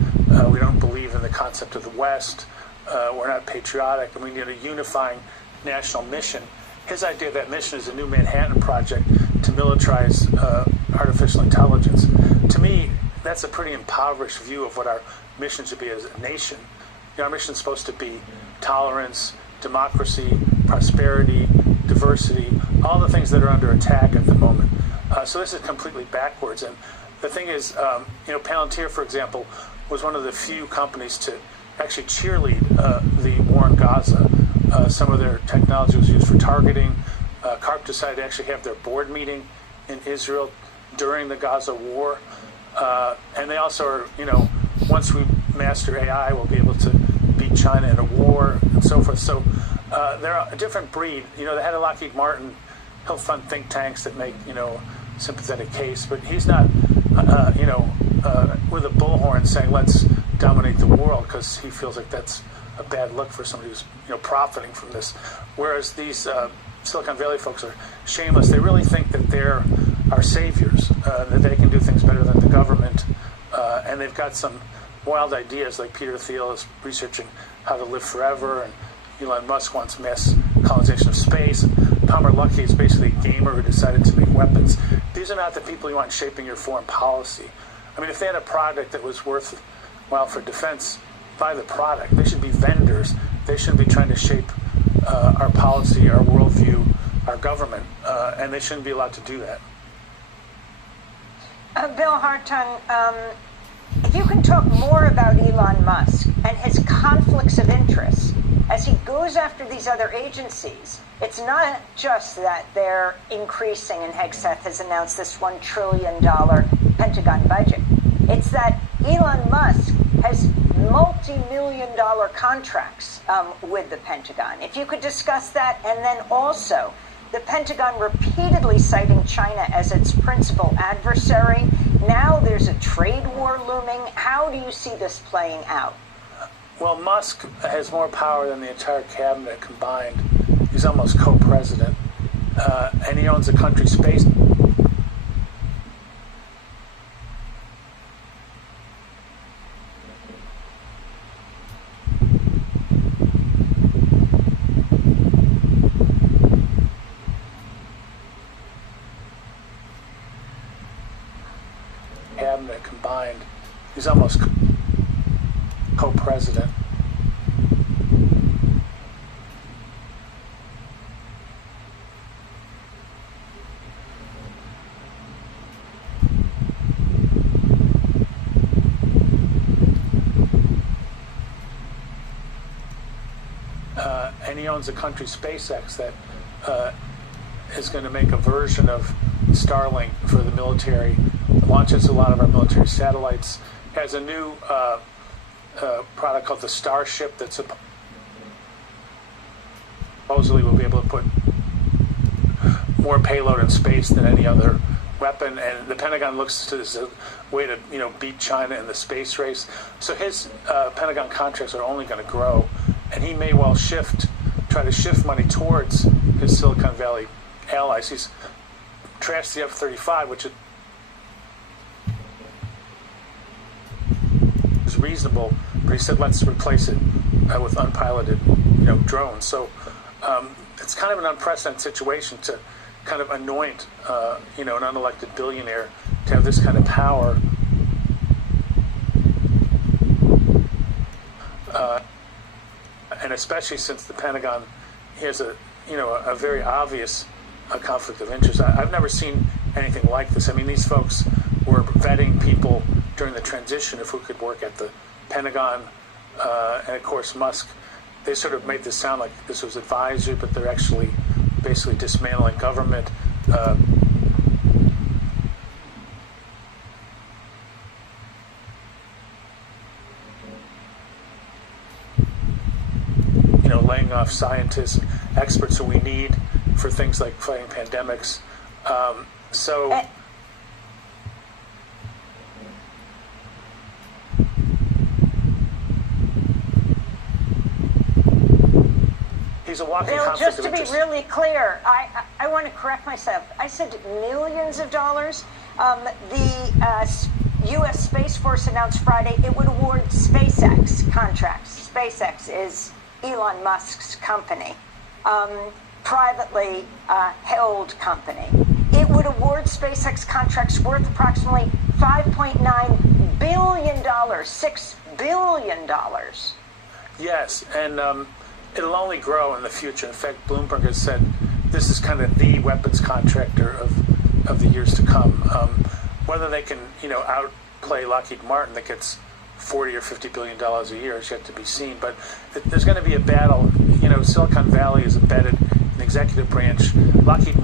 We don't believe in the concept of the West. We're not patriotic, and we need a unifying national mission. His idea of that mission is a new Manhattan Project to militarize artificial intelligence. To me, that's a pretty impoverished view of what our mission should be as a nation. Our mission is supposed to be tolerance, democracy, prosperity, diversity, all the things that are under attack at the moment. So this is completely backwards. And the thing is, Palantir, for example, was one of the few companies to actually cheerlead the war in Gaza. Some of their technology was used for targeting. Karp decided to actually have their board meeting in Israel during the Gaza war. And they also are, once we master AI, we'll be able to beat China in a war and so forth. So they're a different breed. The head of Lockheed Martin, he'll fund think tanks that make, sympathetic case, but he's not, with a bullhorn saying, let's dominate the world, because he feels like that's a bad look for somebody who's, profiting from this. Whereas these Silicon Valley folks are shameless. They really think that they're our saviors, that they can do things better than the government, and they've got some wild ideas, like Peter Thiel is researching how to live forever, and Elon Musk wants mass colonization of space. Palmer Luckey is basically a gamer who decided to make weapons. These are not the people you want shaping your foreign policy. I mean, if they had a product that was worthwhile for defense, buy the product. They should be vendors. They shouldn't be trying to shape our policy, our worldview, our government, and they shouldn't be allowed to do that. Bill Hartung, if you can talk more about Elon Musk and his conflicts of interest as he goes after these other agencies. It's not just that they're increasing, and Hegseth has announced this $1 trillion Pentagon budget. It's that Elon Musk has multi-million-dollar contracts with the Pentagon. If you could discuss that, and then also the Pentagon repeatedly citing China as its principal adversary. Now there's a trade war looming. How do you see this playing out? Well, Musk has more power than the entire cabinet combined. He's almost co-president, and he owns the country's space. Cabinet combined, he's almost co-president. And he owns a country, SpaceX, that is going to make a version of Starlink for the military. Launches a lot of our military satellites. Has a new product called the Starship that supposedly will be able to put more payload in space than any other weapon. And the Pentagon looks to this as a way to, beat China in the space race. So his Pentagon contracts are only going to grow, and he may well try to shift money towards his Silicon Valley allies. He's trashed the F-35, which is reasonable, but he said let's replace it with unpiloted, drones. So it's kind of an unprecedented situation to kind of anoint, an unelected billionaire to have this kind of power. And especially since the Pentagon has a very obvious conflict of interest. I've never seen anything like this. I mean, these folks were vetting people during the transition of who could work at the Pentagon, and of course Musk. They sort of made this sound like this was advisory, but they're actually basically dismantling government. Laying off scientists, experts who we need for things like fighting pandemics. He's a walking Bill, conflict just of to be interest. really clear, I want to correct myself. I said millions of dollars. The U.S. Space Force announced Friday it would award SpaceX contracts. SpaceX is Elon Musk's company, privately held company. It would award SpaceX contracts worth approximately $5.9 billion, $6 billion. Yes, and it'll only grow in the future. In fact, Bloomberg has said this is kind of the weapons contractor of the years to come. Whether they can, outplay Lockheed Martin that gets $40 or $50 billion a year is yet to be seen. But there's going to be a battle. Silicon Valley is embedded in the executive branch. Lockheed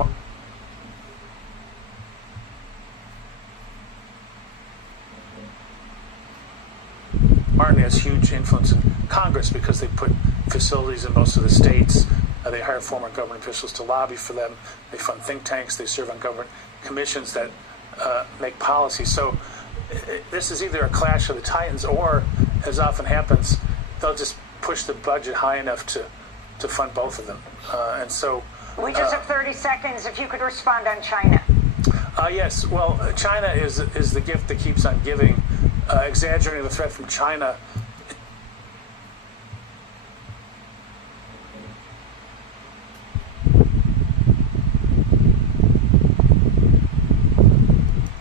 Martin has huge influence in Congress because they put facilities in most of the states. They hire former government officials to lobby for them. They fund think tanks. They serve on government commissions that make policy. So this is either a clash of the titans, or, as often happens, they'll just push the budget high enough to fund both of them. And so we just have 30 seconds. If you could respond on China. Yes. Well, China is the gift that keeps on giving. exaggerating the threat from China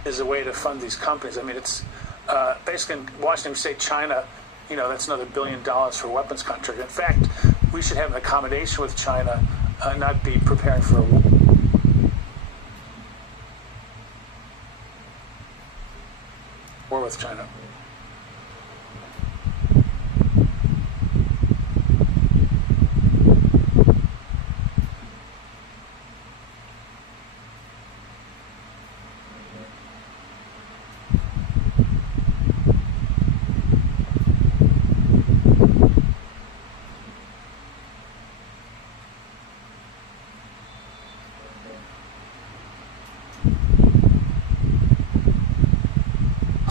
is a way to fund these companies. I mean, it's basically in Washington State, China, that's another $1 billion for weapons contract. In fact, we should have an accommodation with China, not be preparing for a war with China.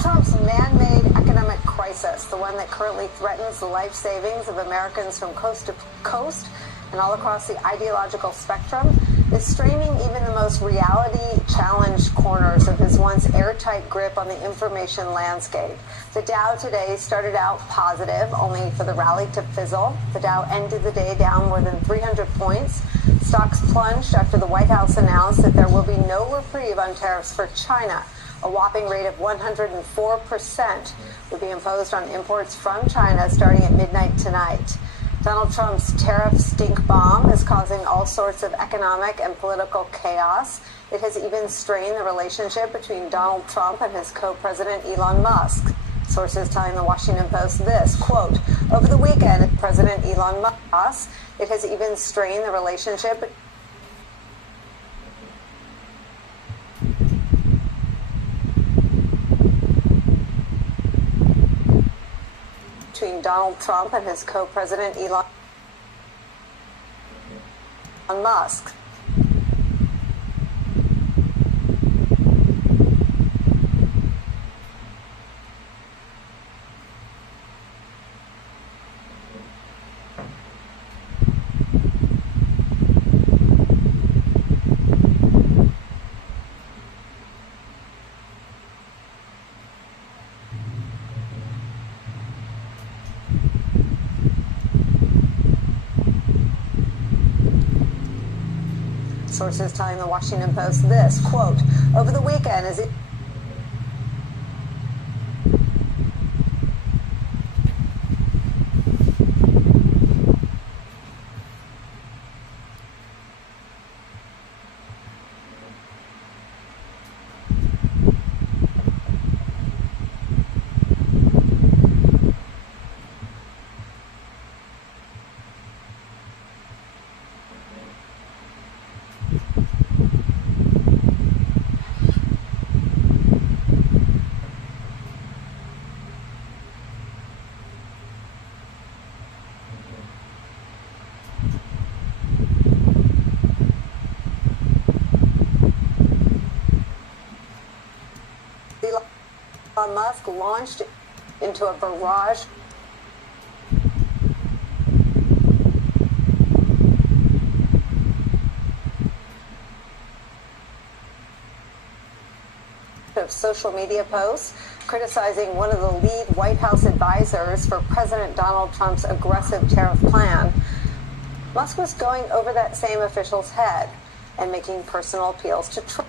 Trump's man-made economic crisis, the one that currently threatens the life savings of Americans from coast to coast and all across the ideological spectrum, is straining even the most reality-challenged corners of his once airtight grip on the information landscape. The Dow today started out positive, only for the rally to fizzle. The Dow ended the day down more than 300 points. Stocks plunged after the White House announced that there will be no reprieve on tariffs for China. A whopping rate of 104% would be imposed on imports from China starting at midnight tonight. Donald Trump's tariff stink bomb is causing all sorts of economic and political chaos. It has even strained the relationship between Donald Trump and his co-president Elon Musk. Sources telling the Washington Post this, quote, over the weekend, President Elon Musk, it has even strained the relationship between Donald Trump and his co-president Elon Musk. Sources telling the Washington Post this, quote, over the weekend as it Elon Musk launched into a barrage of social media posts criticizing one of the lead White House advisors for President Donald Trump's aggressive tariff plan. Musk was going over that same official's head and making personal appeals to Trump.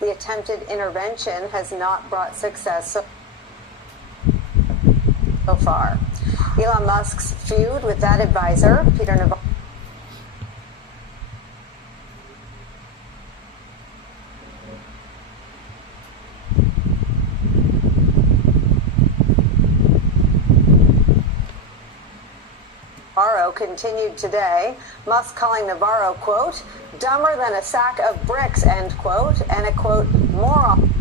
The attempted intervention has not brought success so far. Elon Musk's feud with that advisor, Peter Navarro continued today. Musk calling Navarro, quote, dumber than a sack of bricks, end quote, and a, quote, moron.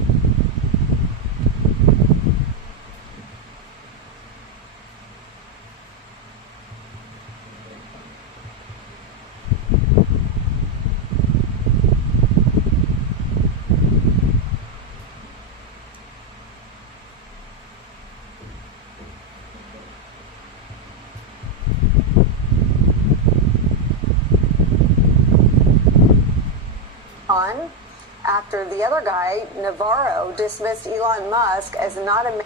one after the other guy, Navarro, dismissed Elon Musk as not a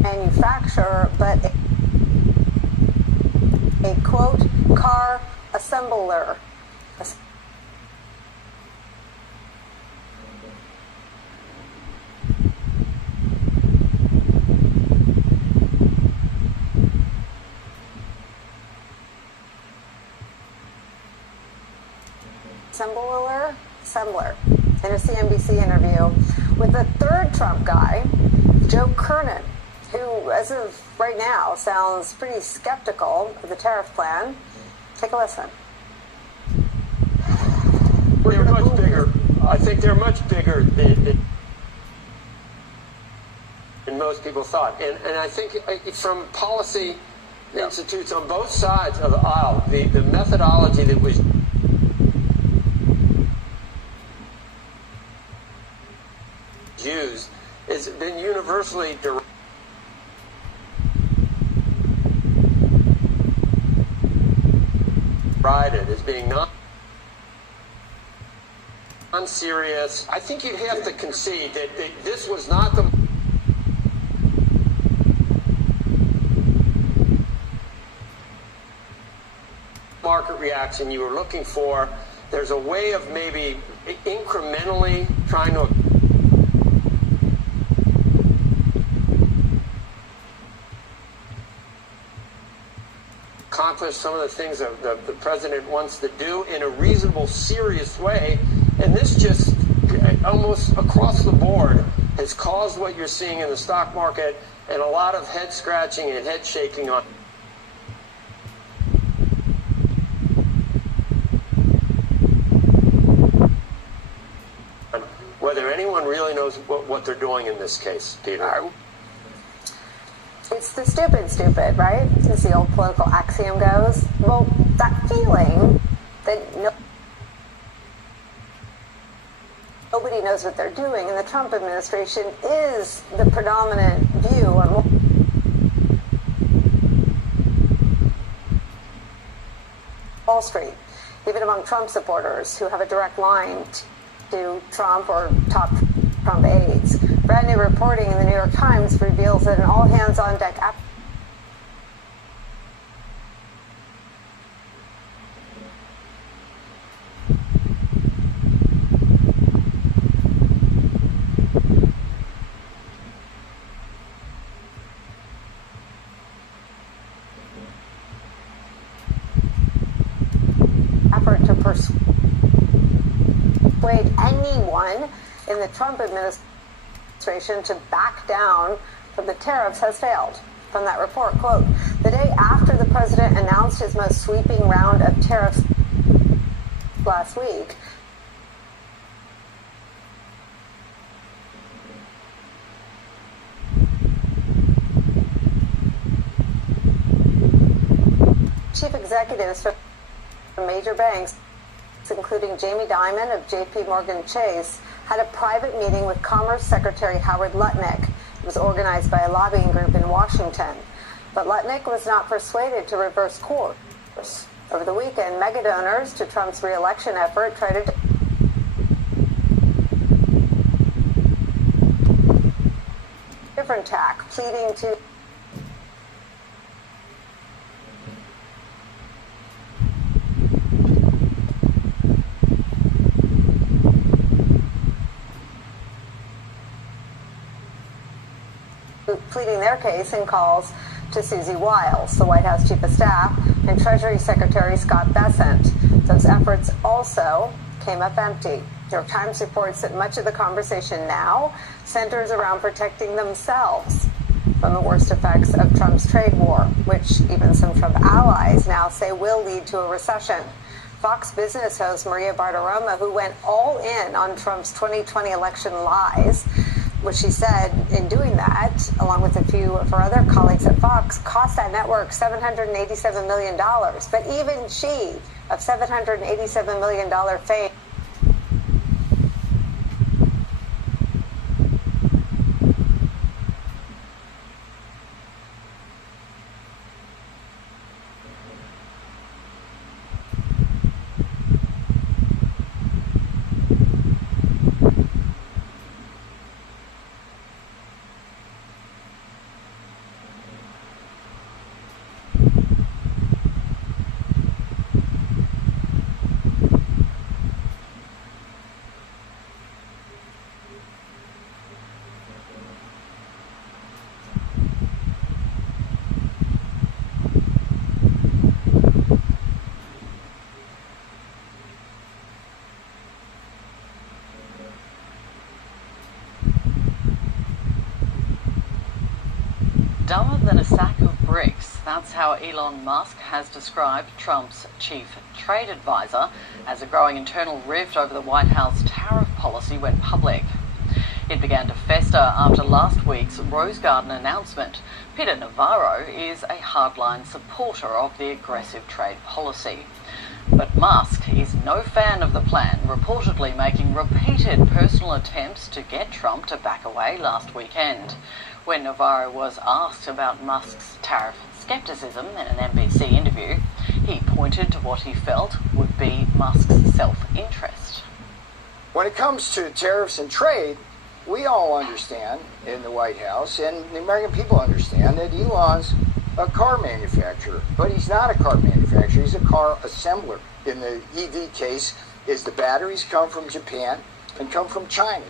manufacturer, but a quote, car assembler. Assembler in a CNBC interview with the third Trump guy, Joe Kernan, who, as of right now, sounds pretty skeptical of the tariff plan. Take a listen. They're much bigger. I think they're much bigger than most people thought. And I think from policy institutes on both sides of the aisle, the methodology that was used has been universally derided as being non-serious. I think you'd have to concede that this was not the market reaction you were looking for. There's a way of maybe incrementally trying to accomplish some of the things that the president wants to do in a reasonable, serious way. And this just almost across the board has caused what you're seeing in the stock market and a lot of head scratching and head shaking on whether anyone really knows what they're doing in this case, Peter. It's the stupid, right? As the old political axiom goes. Well, that feeling that nobody knows what they're doing in the Trump administration is the predominant view on Wall Street, even among Trump supporters who have a direct line to Trump or top Trump aides. Brand new reporting in the New York Times reveals that an all-hands-on-deck effort to persuade anyone in the Trump administration to back down from the tariffs has failed. From that report, quote, the day after the president announced his most sweeping round of tariffs last week, chief executives from major banks, including Jamie Dimon of J.P. Morgan Chase, had a private meeting with Commerce Secretary Howard Lutnick. It was organized by a lobbying group in Washington. But Lutnick was not persuaded to reverse course. Over the weekend, mega donors to Trump's re-election effort tried to different tack, pleading to pleading their case in calls to Susie Wiles, the White House Chief of Staff, and Treasury Secretary Scott Bessent. Those efforts also came up empty. New York Times reports that much of the conversation now centers around protecting themselves from the worst effects of Trump's trade war, which even some Trump allies now say will lead to a recession. Fox Business host Maria Bartiromo, who went all in on Trump's 2020 election lies, which she said in doing that, along with a few of her other colleagues at Fox, cost that network $787 million. But even she, of $787 million fame, dumber than a sack of bricks. That's how Elon Musk has described Trump's chief trade advisor as a growing internal rift over the White House tariff policy went public. It began to fester after last week's Rose Garden announcement. Peter Navarro is a hardline supporter of the aggressive trade policy. But Musk is no fan of the plan, reportedly making repeated personal attempts to get Trump to back away last weekend. When Navarro was asked about Musk's tariff skepticism in an NBC interview, he pointed to what he felt would be Musk's self-interest. When it comes to tariffs and trade, we all understand in the White House, and the American people understand, that Elon's a car manufacturer. But he's not a car manufacturer, he's a car assembler. In the EV case, the batteries come from Japan and come from China.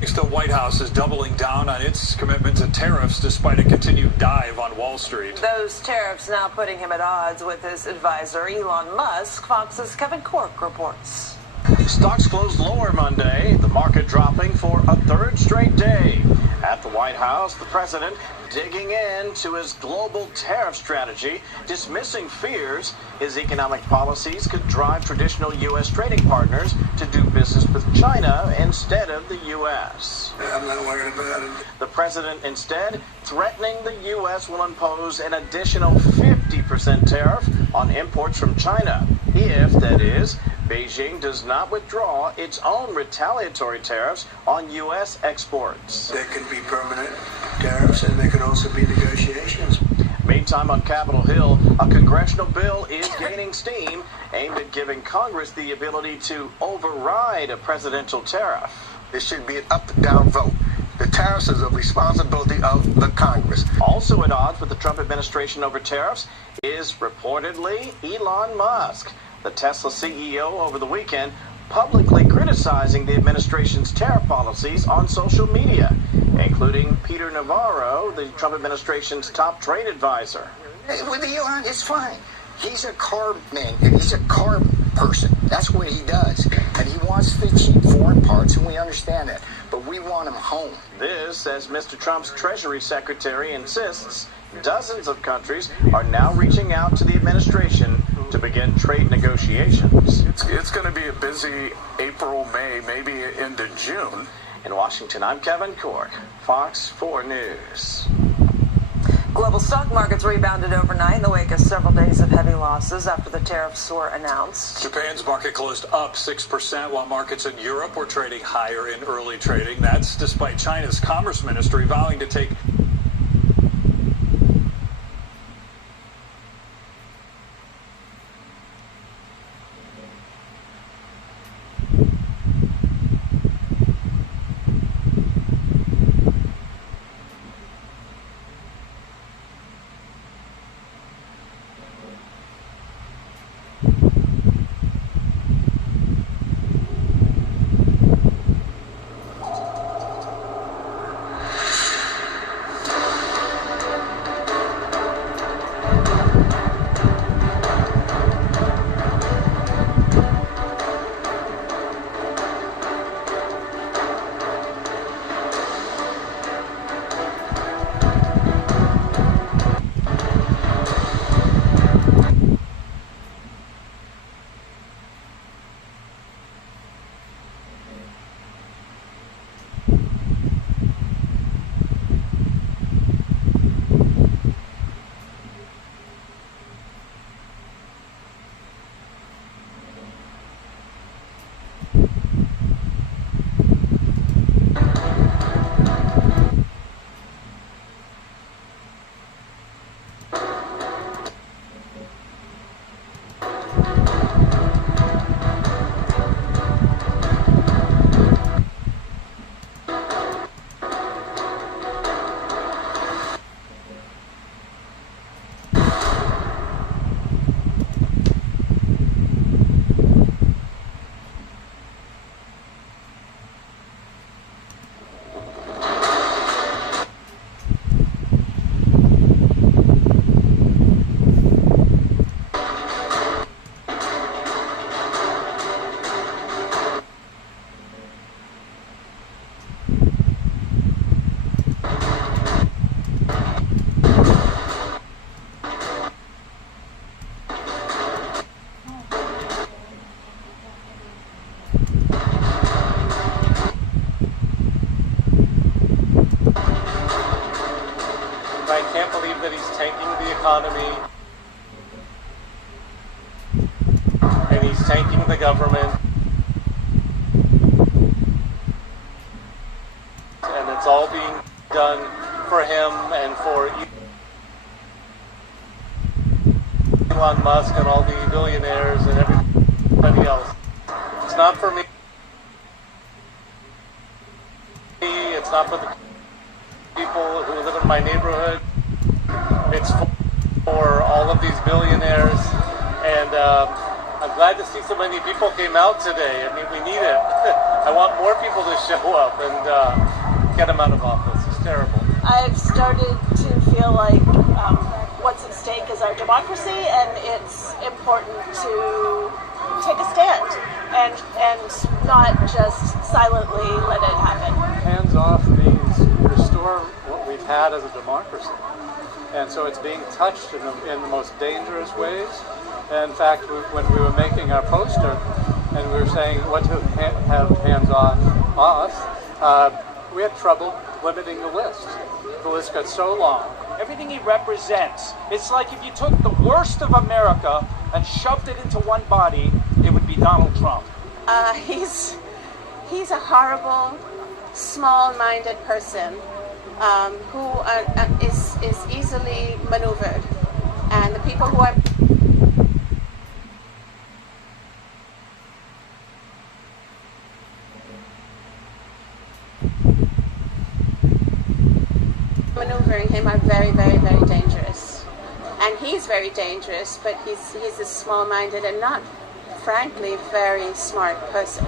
The White House is doubling down on its commitment to tariffs despite a continued dive on Wall Street. Those tariffs now putting him at odds with his advisor, Elon Musk, Fox's Kevin Corke reports. Stocks closed lower Monday, the market dropping for a third straight day. At the White House, the president digging into his global tariff strategy, dismissing fears his economic policies could drive traditional U.S. trading partners to do business with China instead of the U.S. I'm not worried about it. The president instead threatening the U.S. will impose an additional 50% tariff on imports from China, if, that is, Beijing does not withdraw its own retaliatory tariffs on U.S. exports. There can be permanent tariffs, and there can also be negotiations. Meantime, on Capitol Hill, a congressional bill is gaining steam aimed at giving Congress the ability to override a presidential tariff. It should be an up-down vote. The tariffs is a responsibility of the Congress. Also at odds with the Trump administration over tariffs is reportedly Elon Musk. The Tesla CEO over the weekend publicly criticizing the administration's tariff policies on social media, including Peter Navarro, the Trump administration's top trade advisor. With Elon, it's fine. He's a car man, and he's a car person. That's what he does. And he wants the cheap foreign parts, and we understand that. But we want him home. This, as Mr. Trump's Treasury Secretary insists, dozens of countries are now reaching out to the administration to begin trade negotiations. It's going to be a busy April, May, maybe into June. In Washington, I'm Kevin Corke, Fox 4 News. Global stock markets rebounded overnight in the wake of several days of heavy losses after the tariffs were announced. Japan's market closed up 6%, while markets in Europe were trading higher in early trading. That's despite China's Commerce Ministry vowing to take I can't believe that he's tanking the economy, and he's tanking the government, and it's all being done for him and for Elon Musk and all the billionaires and everybody else. It's not for me. It's not for the people who live in my neighborhood. It's for all of these billionaires. And I'm glad to see so many people came out today. I mean, we need it. I want more people to show up and get him out of office. It's terrible. I've started to feel like what's at stake is our democracy, and it's important to take a stand and not just silently let it happen. Hands off means restore what we've had as a democracy. And so it's being touched in the most dangerous ways. In fact, when we were making our poster and we were saying what to have hands off, we had trouble limiting the list. The list got so long. Everything he represents, it's like if you took the worst of America and shoved it into one body, it would be Donald Trump. He's a horrible, small-minded person who is easily maneuvered, and the people who are maneuvering him are very, very, very dangerous. And he's very dangerous, but he's a small-minded and not, frankly, very smart person.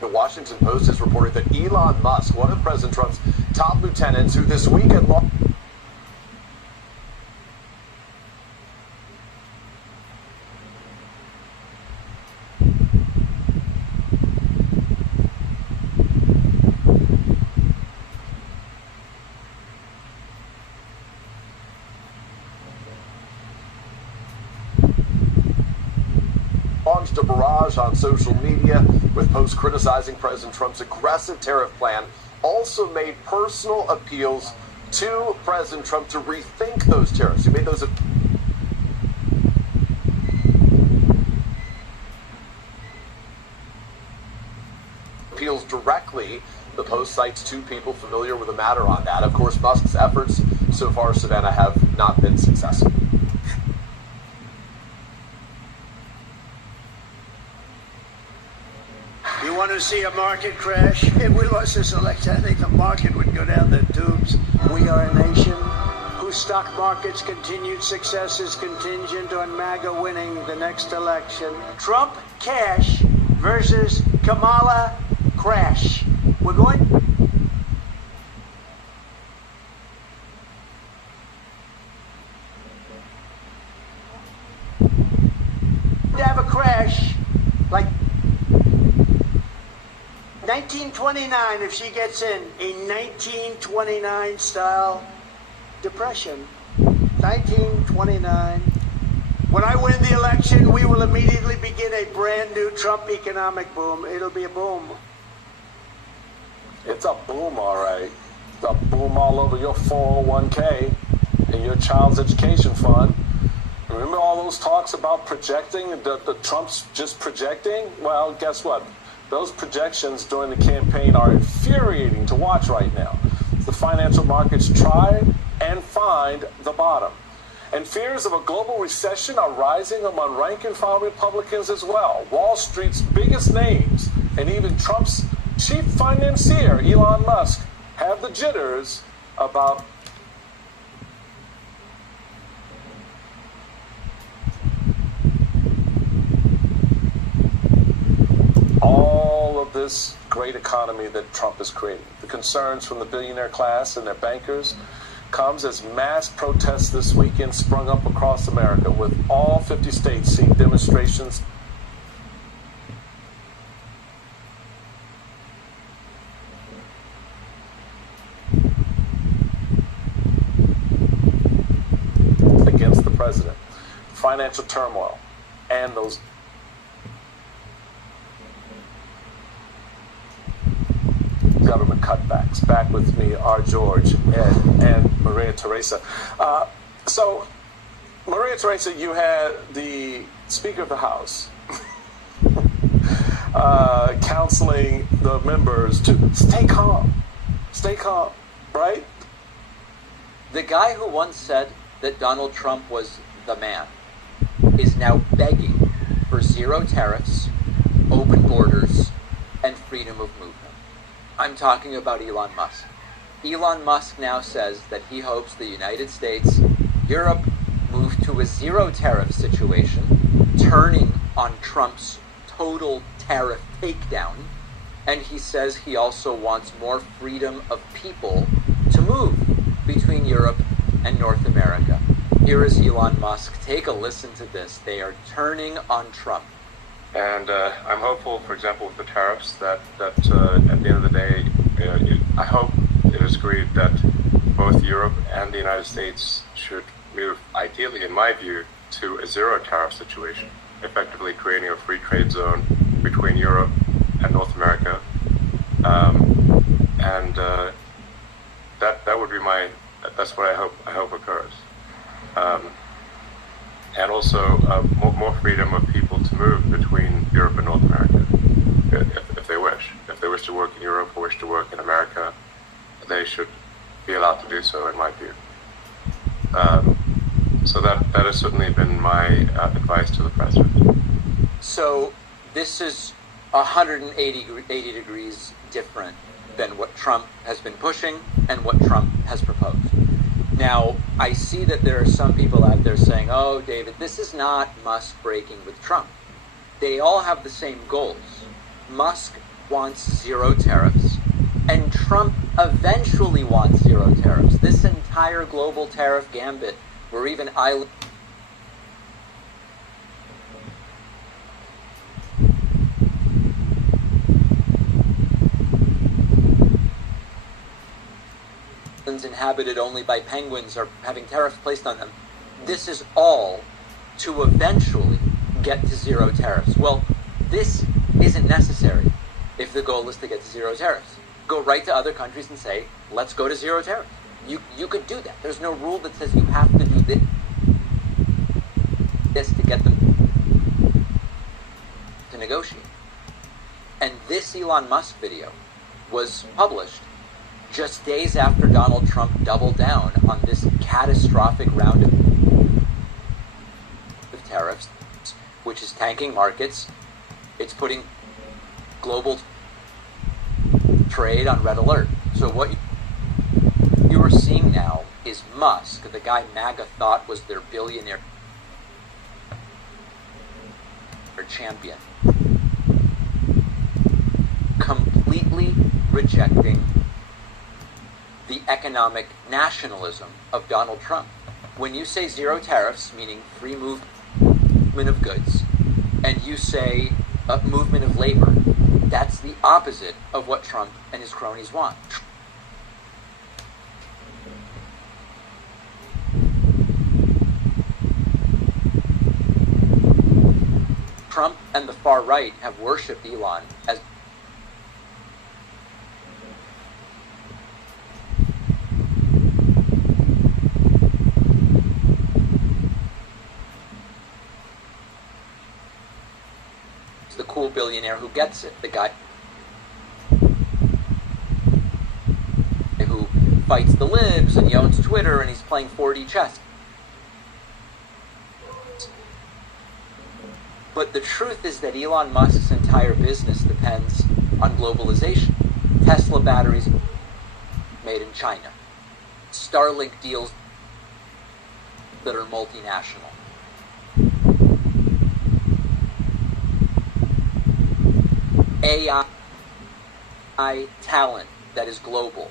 The Washington Post has reported that Elon Musk, one of President Trump's top lieutenants, who this weekend launched a barrage on social media with posts criticizing President Trump's aggressive tariff plan, also made personal appeals to President Trump to rethink those tariffs. He made those appeals directly. The Post cites two people familiar with the matter on that. Of course, Musk's efforts so far, Savannah, have not been successful. You want to see a market crash? If we lost this election, I think the market would go down the tubes. We are a nation whose stock market's continued success is contingent on MAGA winning the next election. Trump cash versus Kamala crash. We're going to have a crash like 1929 if she gets in. A 1929 style depression. 1929. When I win the election, we will immediately begin a brand new Trump economic boom. It'll be a boom. It's a boom, all right. It's a boom all over your 401k and your child's education fund. Remember all those talks about projecting, the Trump's just projecting? Well, guess what? Those projections during the campaign are infuriating to watch right now. The financial markets try and find the bottom. And fears of a global recession are rising among rank-and-file Republicans as well. Wall Street's biggest names and even Trump's chief financier, Elon Musk, have the jitters about all of this great economy that Trump is creating. The concerns from the billionaire class and their bankers comes as mass protests this weekend sprung up across America, with all 50 states seeing demonstrations against the president. Financial turmoil and those government cutbacks. Back with me are George, Ed, and Maria Teresa. So, Maria Teresa, you had the Speaker of the House counseling the members to stay calm, right? The guy who once said that Donald Trump was the man is now begging for zero tariffs, open borders, and freedom of movement. I'm talking about Elon Musk. Elon Musk now says that he hopes the United States, Europe, move to a zero tariff situation, turning on Trump's total tariff takedown. And he says he also wants more freedom of people to move between Europe and North America. Here is Elon Musk. Take a listen to this. They are turning on Trump. And I'm hopeful, for example, with the tariffs, that at the end of the day, I hope it is agreed that both Europe and the United States should move, ideally, in my view, to a zero tariff situation, effectively creating a free trade zone between Europe and North America. That would be that's what I hope occurs. And also more freedom of people to move between Europe and North America, if they wish. If they wish to work in Europe or wish to work in America, they should be allowed to do so, in my view. So that has certainly been my advice to the president. So this is 180 degrees different than what Trump has been pushing and what Trump has proposed. Now, I see that there are some people out there saying, oh, David, this is not Musk breaking with Trump. They all have the same goals. Musk wants zero tariffs, and Trump eventually wants zero tariffs. This entire global tariff gambit, where even islands inhabited only by penguins are having tariffs placed on them. This is all to eventually get to zero tariffs. Well, this isn't necessary if the goal is to get to zero tariffs. Go right to other countries and say, let's go to zero tariffs. You could do that. There's no rule that says you have to do this to get them to negotiate. And this Elon Musk video was published just days after Donald Trump doubled down on this catastrophic round of tariffs, which is tanking markets. It's putting global trade on red alert. So what you are seeing now is Musk, the guy MAGA thought was their billionaire champion, completely rejecting the economic nationalism of Donald Trump. When you say zero tariffs, meaning free movement of goods, and you say a movement of labor, that's the opposite of what Trump and his cronies want. Trump and the far right have worshipped Elon as the cool billionaire who gets it, the guy who fights the libs and he owns Twitter and he's playing 4D chess. But the truth is that Elon Musk's entire business depends on globalization. Tesla batteries made in China. Starlink deals that are multinational. AI talent that is global.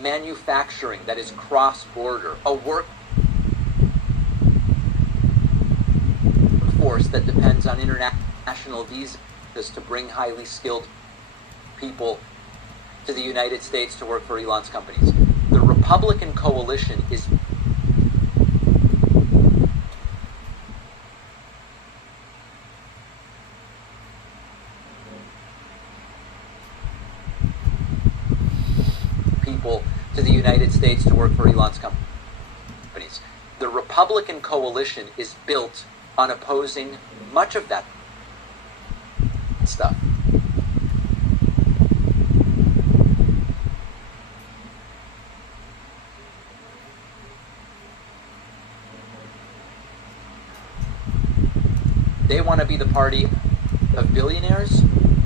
Manufacturing that is cross-border. A workforce that depends on international visas to bring highly skilled people to the United States to work for Elon's companies. The Republican coalition is people to the United States to work for Elon's companies. The Republican coalition is built on opposing much of that stuff. They want to be the party of billionaires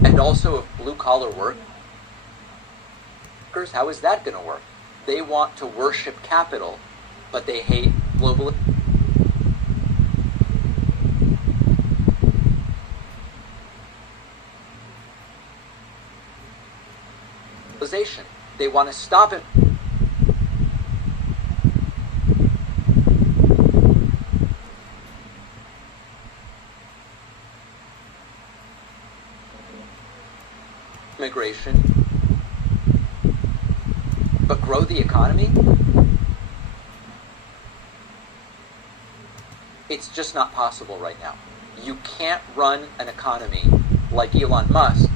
and also of blue-collar workers. How is that going to work? They want to worship capital, but they hate globalization. They want to stop it. Immigration, but grow the economy? It's just not possible right now. You can't run an economy like Elon Musk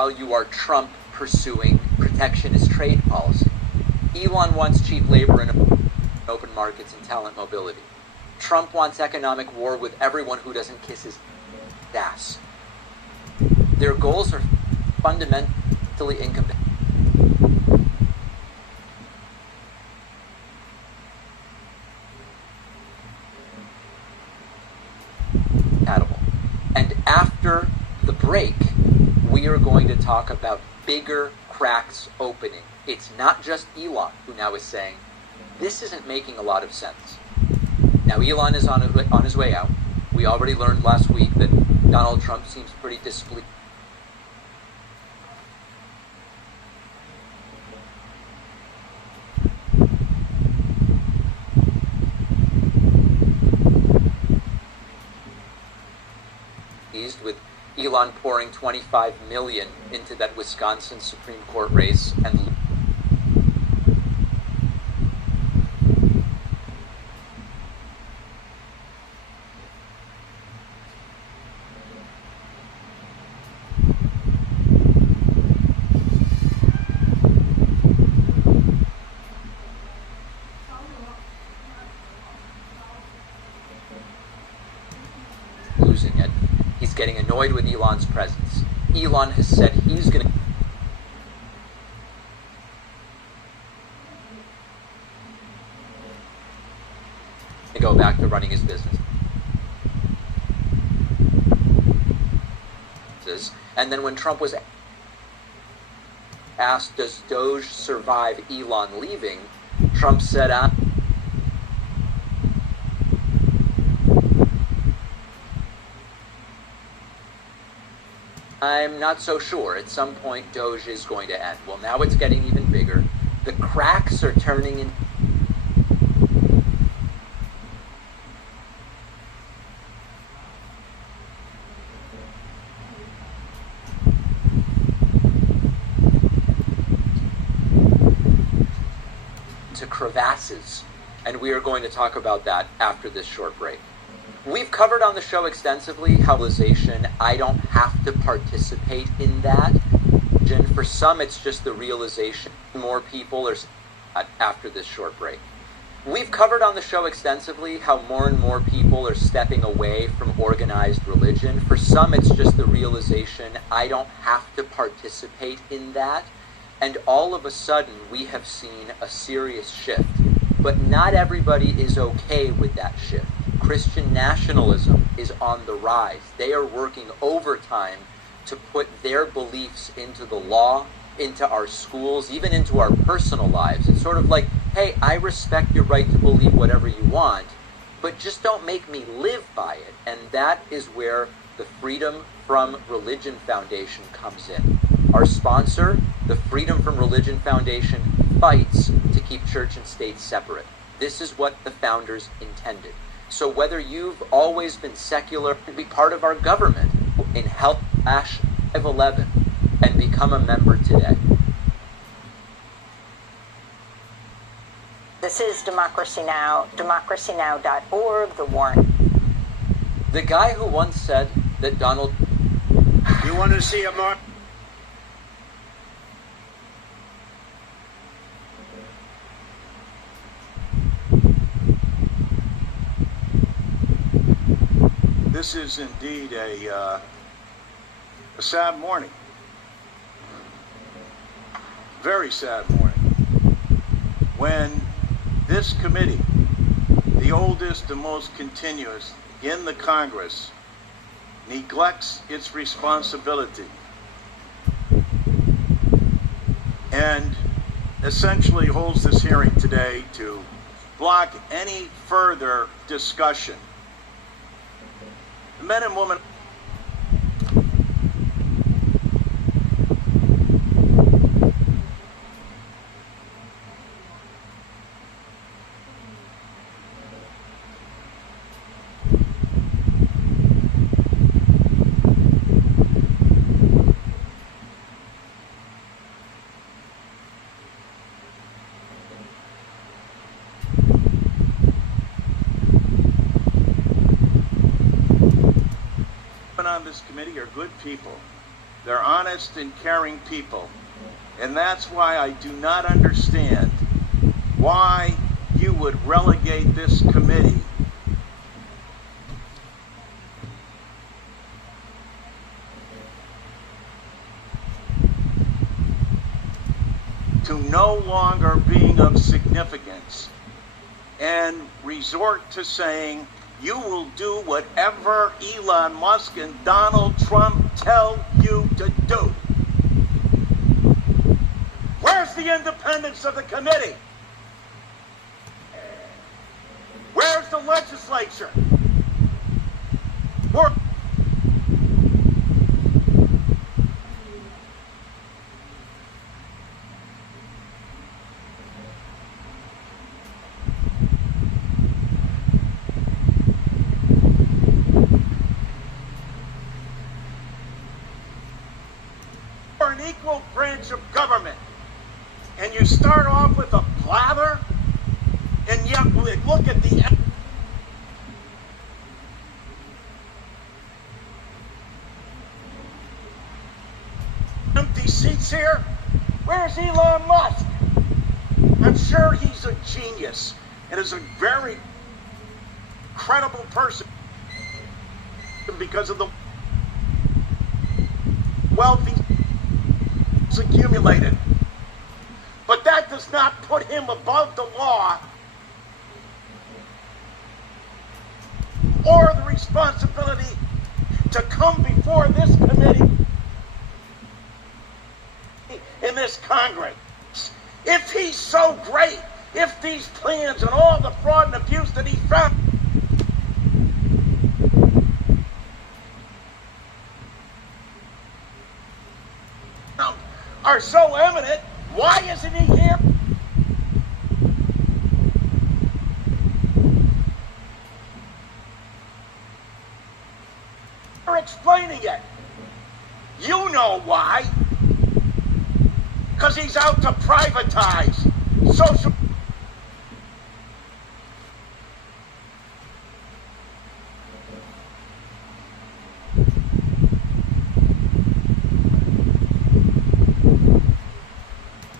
while you are Trump pursuing protectionist trade policy. Elon wants cheap labor and open markets and talent mobility. Trump wants economic war with everyone who doesn't kiss his ass. Their goals are fundamentally incompatible. And after the break, we are going to talk about bigger cracks opening. It's not just Elon who now is saying, this isn't making a lot of sense. Now Elon is on his way out. We already learned last week that Donald Trump seems pretty displeased. With Elon pouring $25 million into that Wisconsin Supreme Court race and losing it. He's getting annoyed with Elon's presence. Elon has said he's going to go back to running his business. And then when Trump was asked, does Doge survive Elon leaving? Trump said, I'm not so sure. At some point, Doge is going to end. Well, now it's getting even bigger. The cracks are turning in. To crevasses. And we are going to talk about that after this short break. We've covered on the show extensively how I don't have to participate in that. And for some, it's just the realization more people are after this short break. We've covered on the show extensively how more and more people are stepping away from organized religion. For some, it's just the realization I don't have to participate in that. And all of a sudden, we have seen a serious shift. But not everybody is okay with that shift. Christian nationalism is on the rise. They are working overtime to put their beliefs into the law, into our schools, even into our personal lives. It's sort of like, hey, I respect your right to believe whatever you want, but just don't make me live by it. And that is where the Freedom from Religion Foundation comes in. Our sponsor, the Freedom from Religion Foundation, fights to keep church and state separate. This is what the founders intended. So whether you've always been secular, be part of our government in help-11 and become a member today. This is Democracy Now!, democracynow.org, The Warren. The guy who once said that Donald... You want to see a more... This is indeed a sad morning. Very sad morning. When this committee, the oldest and most continuous in the Congress, neglects its responsibility and essentially holds this hearing today to block any further discussion. The men and women on this committee are good people. They're honest and caring people. And that's why I do not understand why you would relegate this committee to no longer being of significance and resort to saying you will do whatever Elon Musk and Donald Trump tell you to do. Where's the independence of the committee? Where's the legislature? Where an equal branch of government, and you start off with a blather, and yet look at the empty seats here. Where's Elon Musk? I'm sure he's a genius and is a very credible person because of the wealth he's accumulated. But that does not put him above the law or the responsibility to come before this committee in this Congress. If he's so great, if these plans and all the fraud and abuse that he found are so eminent, why isn't he here? They're explaining it. You know why. Because he's out to privatize Social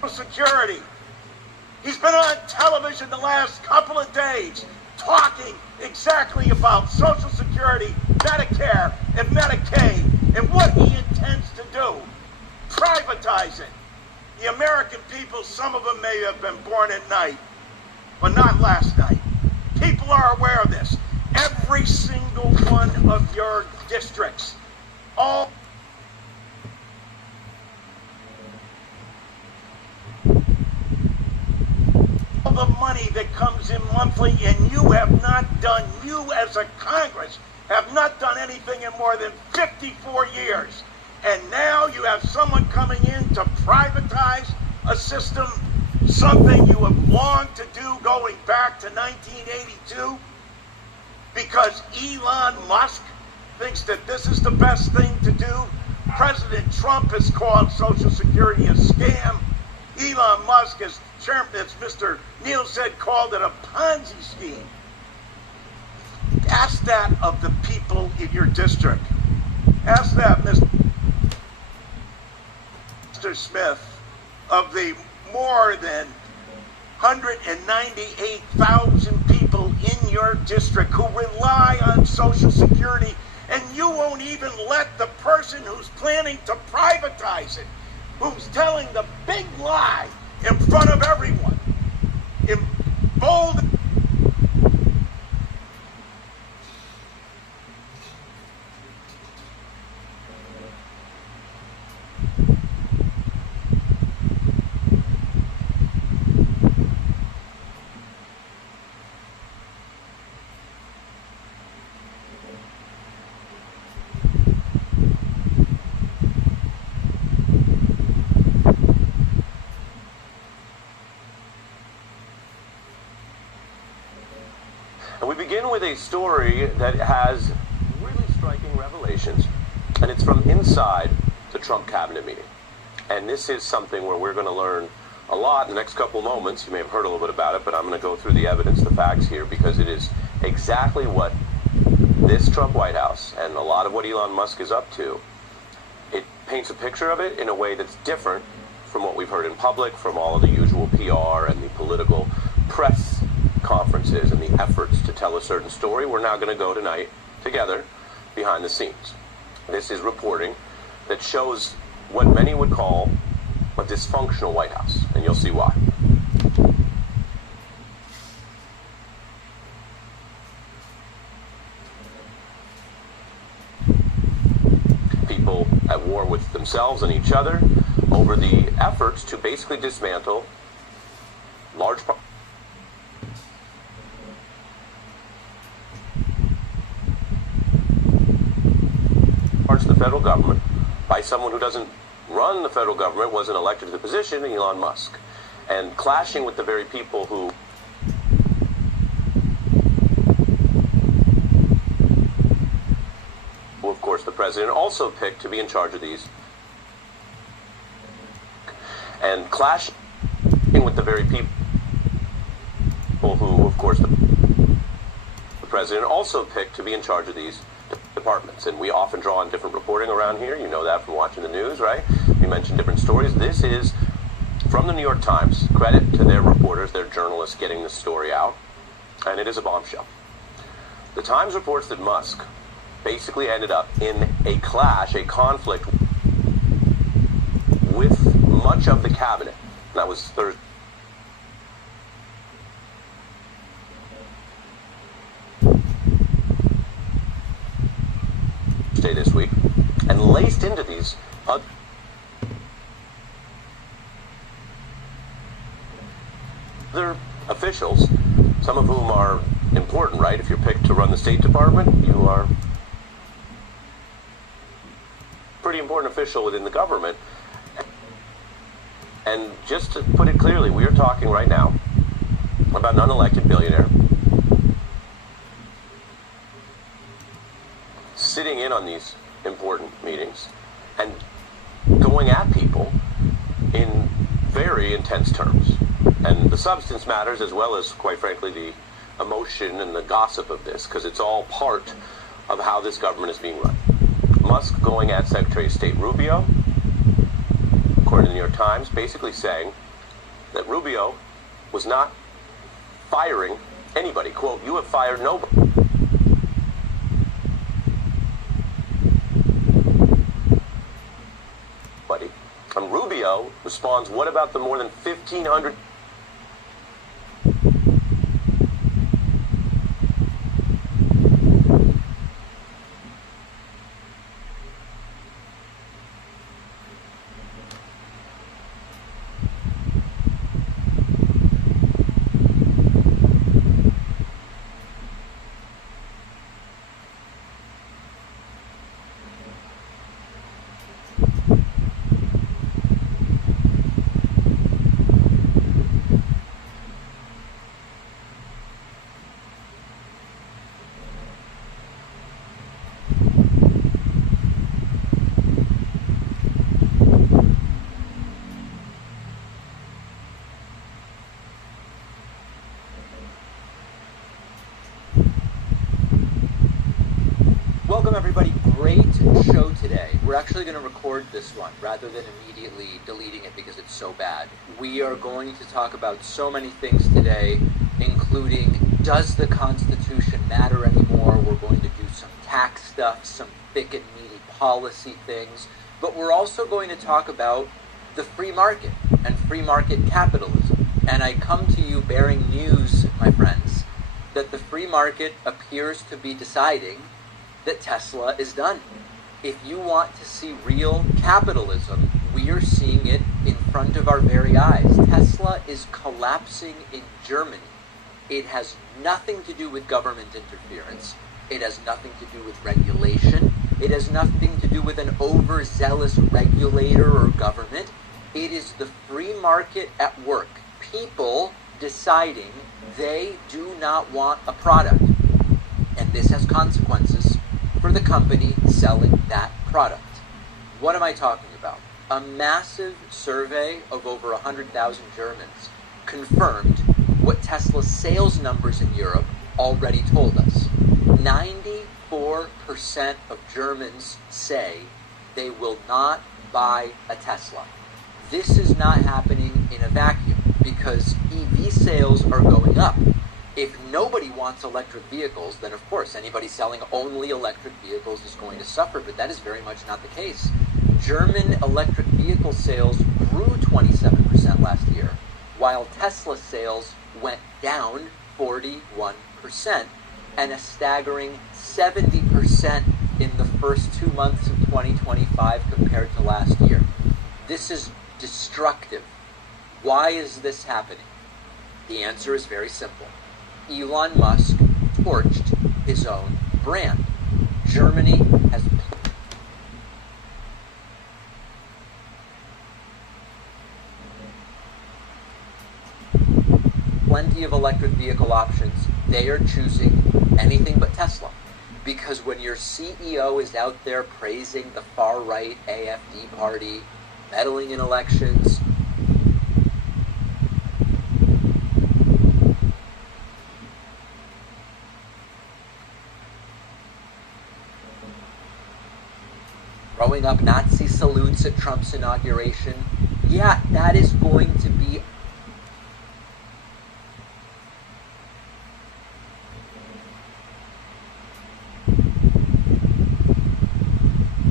Security. He's been on television the last couple of days talking exactly about Social Security, Medicare, and Medicaid, and what he intends to do. Privatize it. The American people, some of them may have been born at night, but not last night. People are aware of this. Every single one of your districts, all the money that comes in monthly, and you have not done, you as a Congress, have not done anything in more than 54 years. And now you have someone coming in to privatize a system, something you have longed to do going back to 1982, because Elon Musk thinks that this is the best thing to do. President Trump has called Social Security a scam. Elon Musk, as Chairman, as Mr. Neal said, called it a Ponzi scheme. Ask that of the people in your district. Ask that, Mr. Smith, of the more than 198,000 people in your district who rely on Social Security, and you won't even let the person who's planning to privatize it, who's telling the big lie in front of everyone, in bold. We begin with a story that has really striking revelations, and it's from inside the Trump cabinet meeting. And this is something where we're going to learn a lot in the next couple moments. You may have heard a little bit about it, but I'm going to go through the evidence, the facts here, because it is exactly what this Trump White House and a lot of what Elon Musk is up to. It paints a picture of it in a way that's different from what we've heard in public, from all of the usual PR and the political press conferences and the efforts to tell a certain story. We're now going to go tonight together behind the scenes. This is reporting that shows what many would call a dysfunctional White House, and you'll see why. People at war with themselves and each other over the efforts to basically dismantle large parts of the federal government by someone who doesn't run the federal government, wasn't elected to the position, Elon Musk, and clashing with the very people who of course the president also picked to be in charge of these, and clashing with the very people who of course the president also picked to be in charge of these departments. And we often draw on different reporting around here. You know that from watching the news, right? We mention different stories. This is from the New York Times. Credit to their reporters, their journalists getting this story out. And it is a bombshell. The Times reports that Musk basically ended up in a clash, a conflict with much of the cabinet. That was Thursday this week, and laced into these other officials, some of whom are important, right? If you're picked to run the State Department, you are a pretty important official within the government. And just to put it clearly, we are talking right now about an unelected billionaire sitting in on these important meetings and going at people in very intense terms. And the substance matters, as well as, quite frankly, the emotion and the gossip of this, because it's all part of how this government is being run. Musk going at Secretary of State Rubio, according to the New York Times, basically saying that Rubio was not firing anybody. Quote, "You have fired nobody." And Rubio responds, "What about the more than 1,500 Welcome everybody, great show today. We're actually going to record this one rather than immediately deleting it because it's so bad. We are going to talk about so many things today, including does the Constitution matter anymore? We're going to do some tax stuff, some thick and meaty policy things, but we're also going to talk about the free market and free market capitalism. And I come to you bearing news, my friends, that the free market appears to be deciding that Tesla is done. If you want to see real capitalism, we are seeing it in front of our very eyes. Tesla is collapsing in Germany. It has nothing to do with government interference. It has nothing to do with regulation. It has nothing to do with an overzealous regulator or government. It is the free market at work. People deciding they do not want a product. And this has consequences for the company selling that product. What am I talking about? A massive survey of over 100,000 Germans confirmed what Tesla's sales numbers in Europe already told us. 94% of Germans say they will not buy a Tesla. This is not happening in a vacuum because EV sales are going up. If nobody wants electric vehicles, then of course anybody selling only electric vehicles is going to suffer, but that is very much not the case. German electric vehicle sales grew 27% last year, while Tesla sales went down 41%, and a staggering 70% in the first 2 months of 2025 compared to last year. This is destructive. Why is this happening? The answer is very simple. Elon Musk torched his own brand. Germany has plenty of electric vehicle options. They are choosing anything but Tesla. Because when your CEO is out there praising the far-right AfD party, meddling in elections, throwing up Nazi salutes at Trump's inauguration, yeah, that is going to be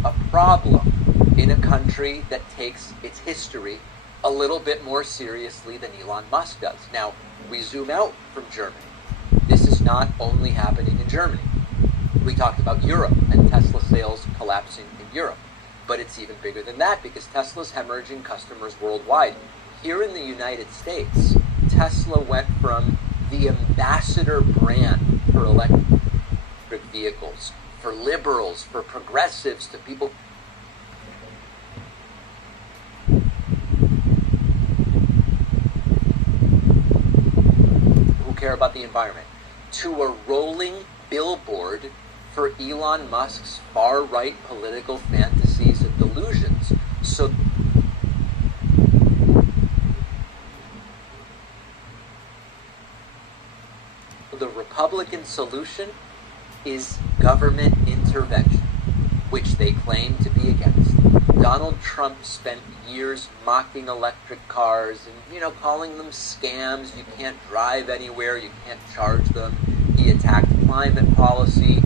a problem in a country that takes its history a little bit more seriously than Elon Musk does. Now, we zoom out from Germany. This is not only happening in Germany. We talked about Europe and Tesla sales collapsing in Europe. But it's even bigger than that because Tesla's hemorrhaging customers worldwide. Here in the United States, Tesla went from the ambassador brand for electric vehicles, for liberals, for progressives, to people who care about the environment, to a rolling billboard for Elon Musk's far-right political fantasies and delusions. So the Republican solution is government intervention, which they claim to be against. Donald Trump spent years mocking electric cars and, calling them scams. You can't drive anywhere, you can't charge them. He attacked climate policy.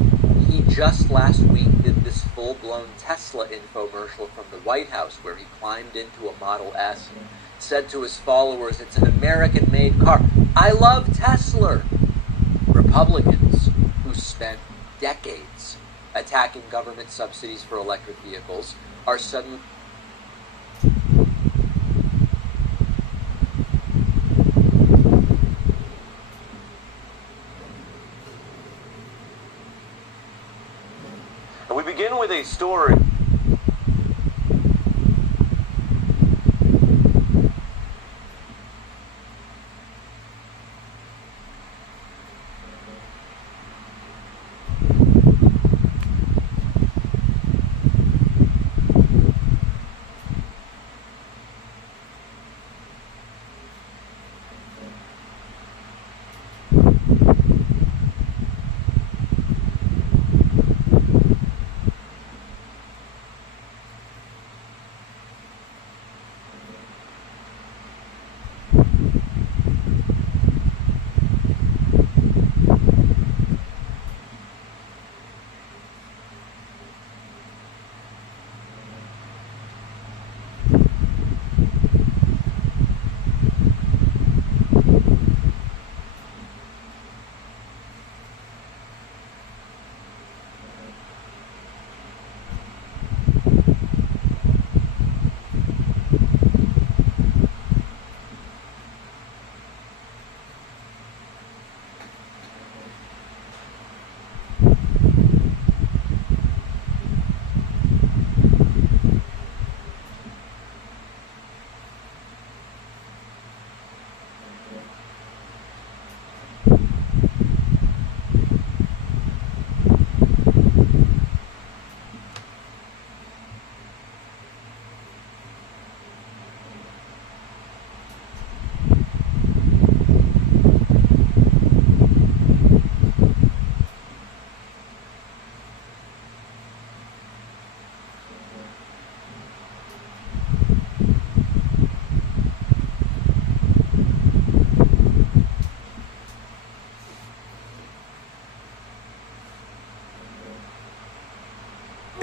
He just last week did this full-blown Tesla infomercial from the White House where he climbed into a Model S and said to his followers, it's an American-made car. I love Tesla. Republicans who spent decades attacking government subsidies for electric vehicles are suddenly And we begin with a story.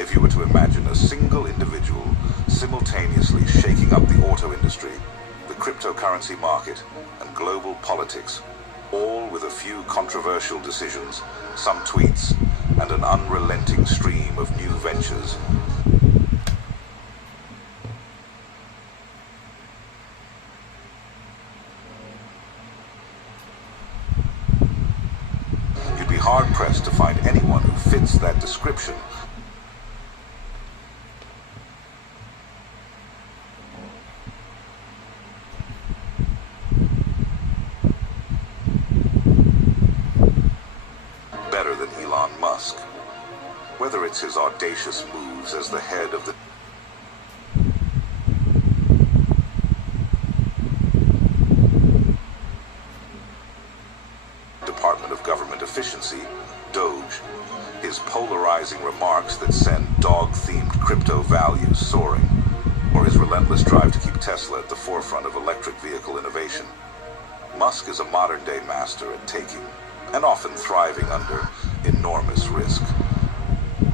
If you were to imagine a single individual simultaneously shaking up the auto industry, the cryptocurrency market, and global politics, all with a few controversial decisions, some tweets, and an unrelenting stream of new ventures, you'd be hard-pressed to find anyone who fits that description. Better than Elon Musk. Whether it's his audacious moves as the head of the Department of Government Efficiency, Doge, his polarizing remarks that send dog-themed crypto values soaring, or his relentless drive to keep Tesla at the forefront of electric vehicle innovation. Musk is a modern-day master at taking, and often thriving under, enormous risk.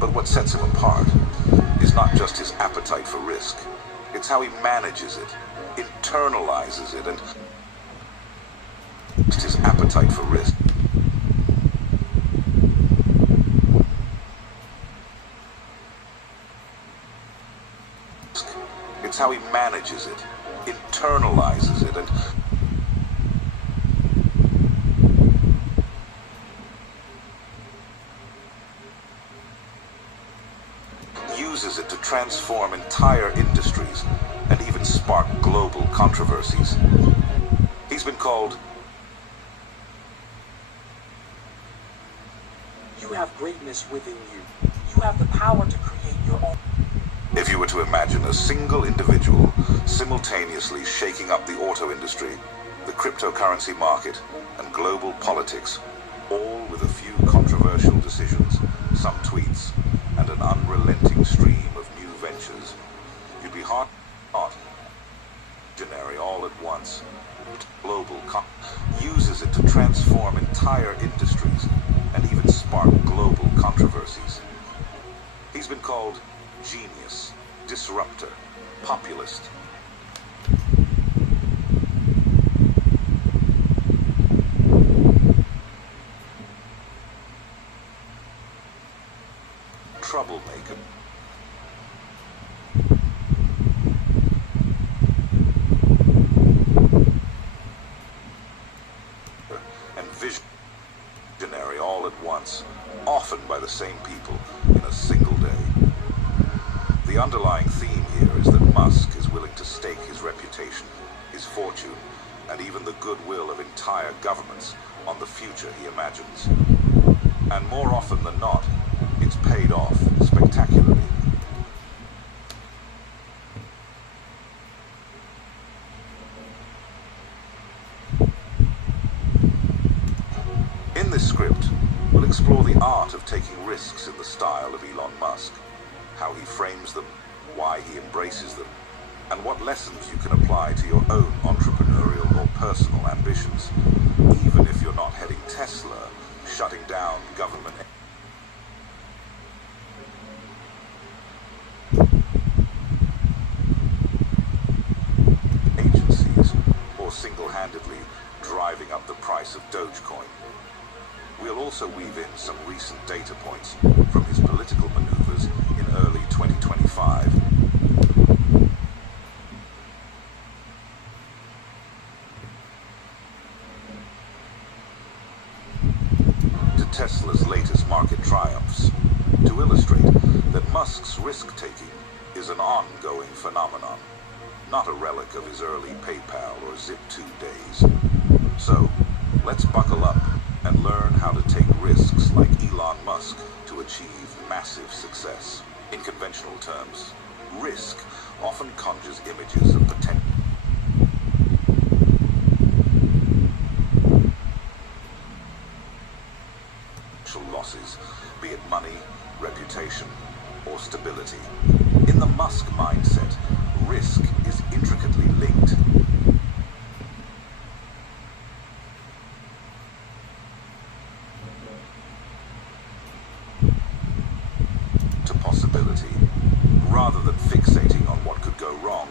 But what sets him apart is not just his appetite for risk, it's how he manages it, internalizes it, and his appetite for risk. It's how he manages it, internalizes it, and uses it to transform entire industries and even spark global controversies. He's been called, "You have greatness within you. You have the power to create your own." if you were to imagine a single individual simultaneously shaking up the auto industry, the cryptocurrency market, and global politics, all with a few controversial decisions, some tweets, and an unrelenting stream of new ventures, you'd be hard not visionary all at once. Global uses it to transform entire industries and even spark global controversies. He's been called genius, disruptor, populist. Troublemaker. And visionary all at once, often by the same people in a single day. The underlying theme here is that Musk is willing to stake his reputation, his fortune, and even the goodwill of entire governments on the future he imagines. And more often than not, it's paid off spectacularly. In this script, we'll explore the art of taking risks in the style of Elon Musk, how he frames them, why he embraces them, and what lessons you can apply to your own entrepreneurial or personal ambitions, even if you're not heading Tesla, shutting down government agencies, or single-handedly driving up the price of Dogecoin. We'll also weave in some recent data points from his political maneuvers in early 2025. To Tesla's latest market triumphs, to illustrate that Musk's risk-taking is an ongoing phenomenon, not a relic of his early PayPal or Zip2 days. So, let's buckle up and learn how to take risks like Elon Musk to achieve massive success. In conventional terms, risk often conjures images of potential losses, be it money, reputation, or stability. In the Musk mindset, risk is intricately linked to possibility. facility. Rather than fixating on what could go wrong,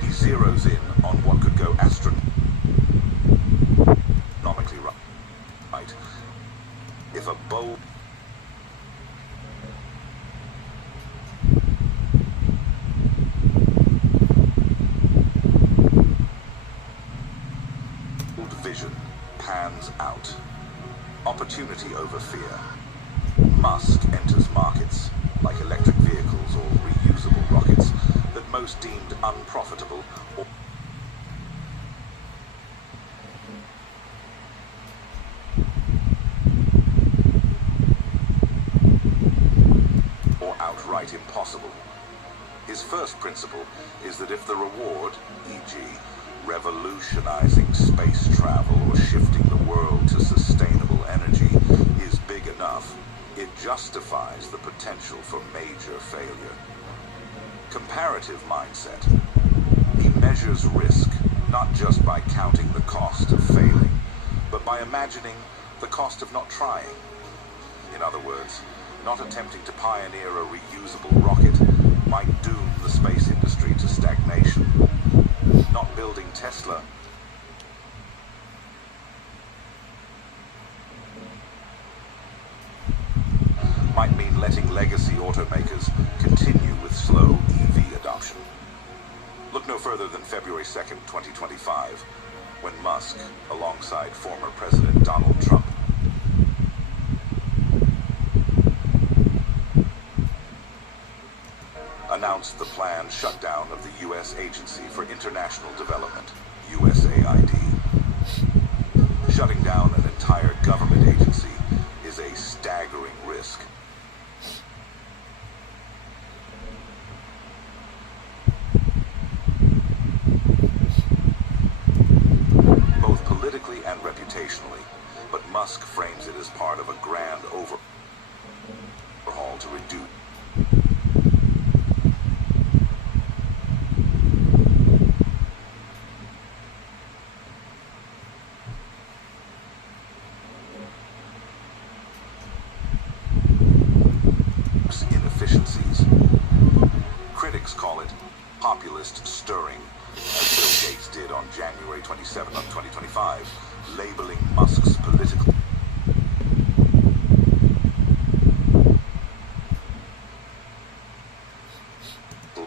he zeroes in on what could go astronomically right. If a bold vision pans out, opportunity over fear, Musk enters markets like electric vehicles or reusable rockets that most deemed unprofitable or outright impossible. His first principle is that if the reward, e.g., revolutionizing space travel or shifting the world to sustainable energy, is big enough, it justifies the potential for major failure. Comparative mindset. He measures risk not just by counting the cost of failing, but by imagining the cost of not trying. In other words, not attempting to pioneer a reusable rocket might doom the space industry to stagnation. Not building Tesla might mean letting legacy automakers continue with slow EV adoption. Look no further than February 2nd, 2025, when Musk, alongside former President Donald Trump, announced the planned shutdown of the U.S. Agency for International Development, USAID. Shutting down an entire government agency is a staggering risk. Both politically and reputationally, but Musk frames it as part of a grand overhaul to reduce inefficiencies. Critics call it populist stirring, as Bill Gates did on January 27, 2025, labeling Musk's political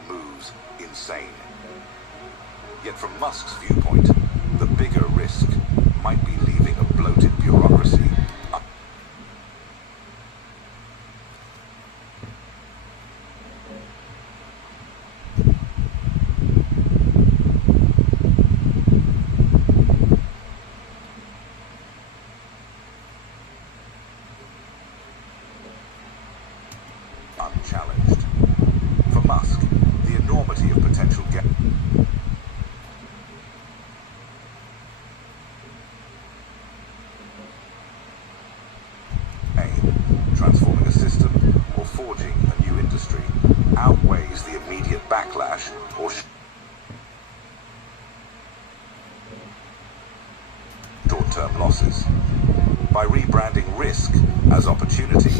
moves insane. Yet from Musk's viewpoint, the bigger risk might be leaving a bloated bureaucracy unchallenged. For Musk, the enormity of potential transforming a system or forging a new industry outweighs the immediate backlash or short-term losses. By rebranding risk as opportunity,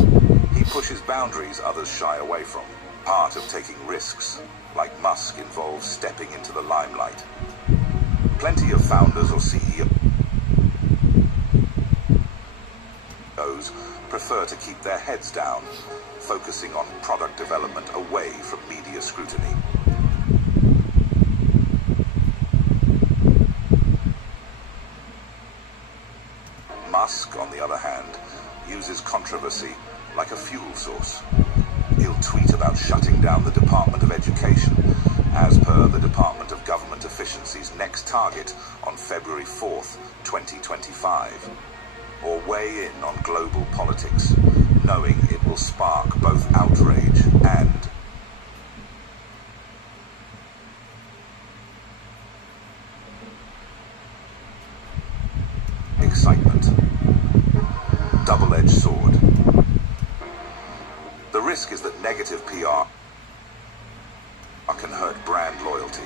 he pushes boundaries others shy away from. Part of taking risks, like Musk, involves stepping into the limelight. Plenty of founders or CEOs prefer to keep their heads down, focusing on product development away from media scrutiny. Musk, on the other hand, uses controversy like a fuel source. He'll tweet about shutting down the Department of Education, as per the Department of Government Efficiency's next target on February 4th, 2025. Or weigh in on global politics, knowing it will spark both outrage and excitement. Double-edged sword. The risk is that negative PR can hurt brand loyalty.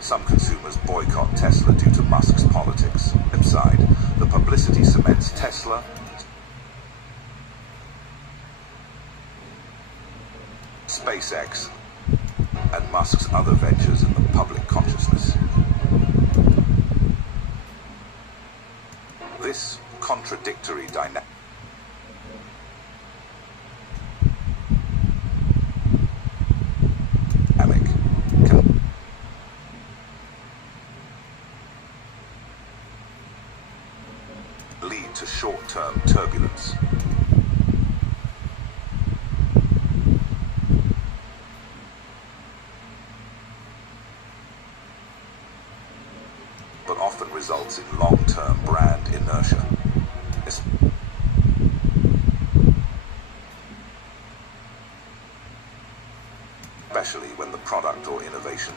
Some consumers boycott Tesla due to Musk's politics. Inside, the publicity cements Tesla, SpaceX, and Musk's other ventures in the public consciousness. This contradictory dynamic can lead to short-term turbulence. But often results in long-term brand inertia. Especially when the product or innovation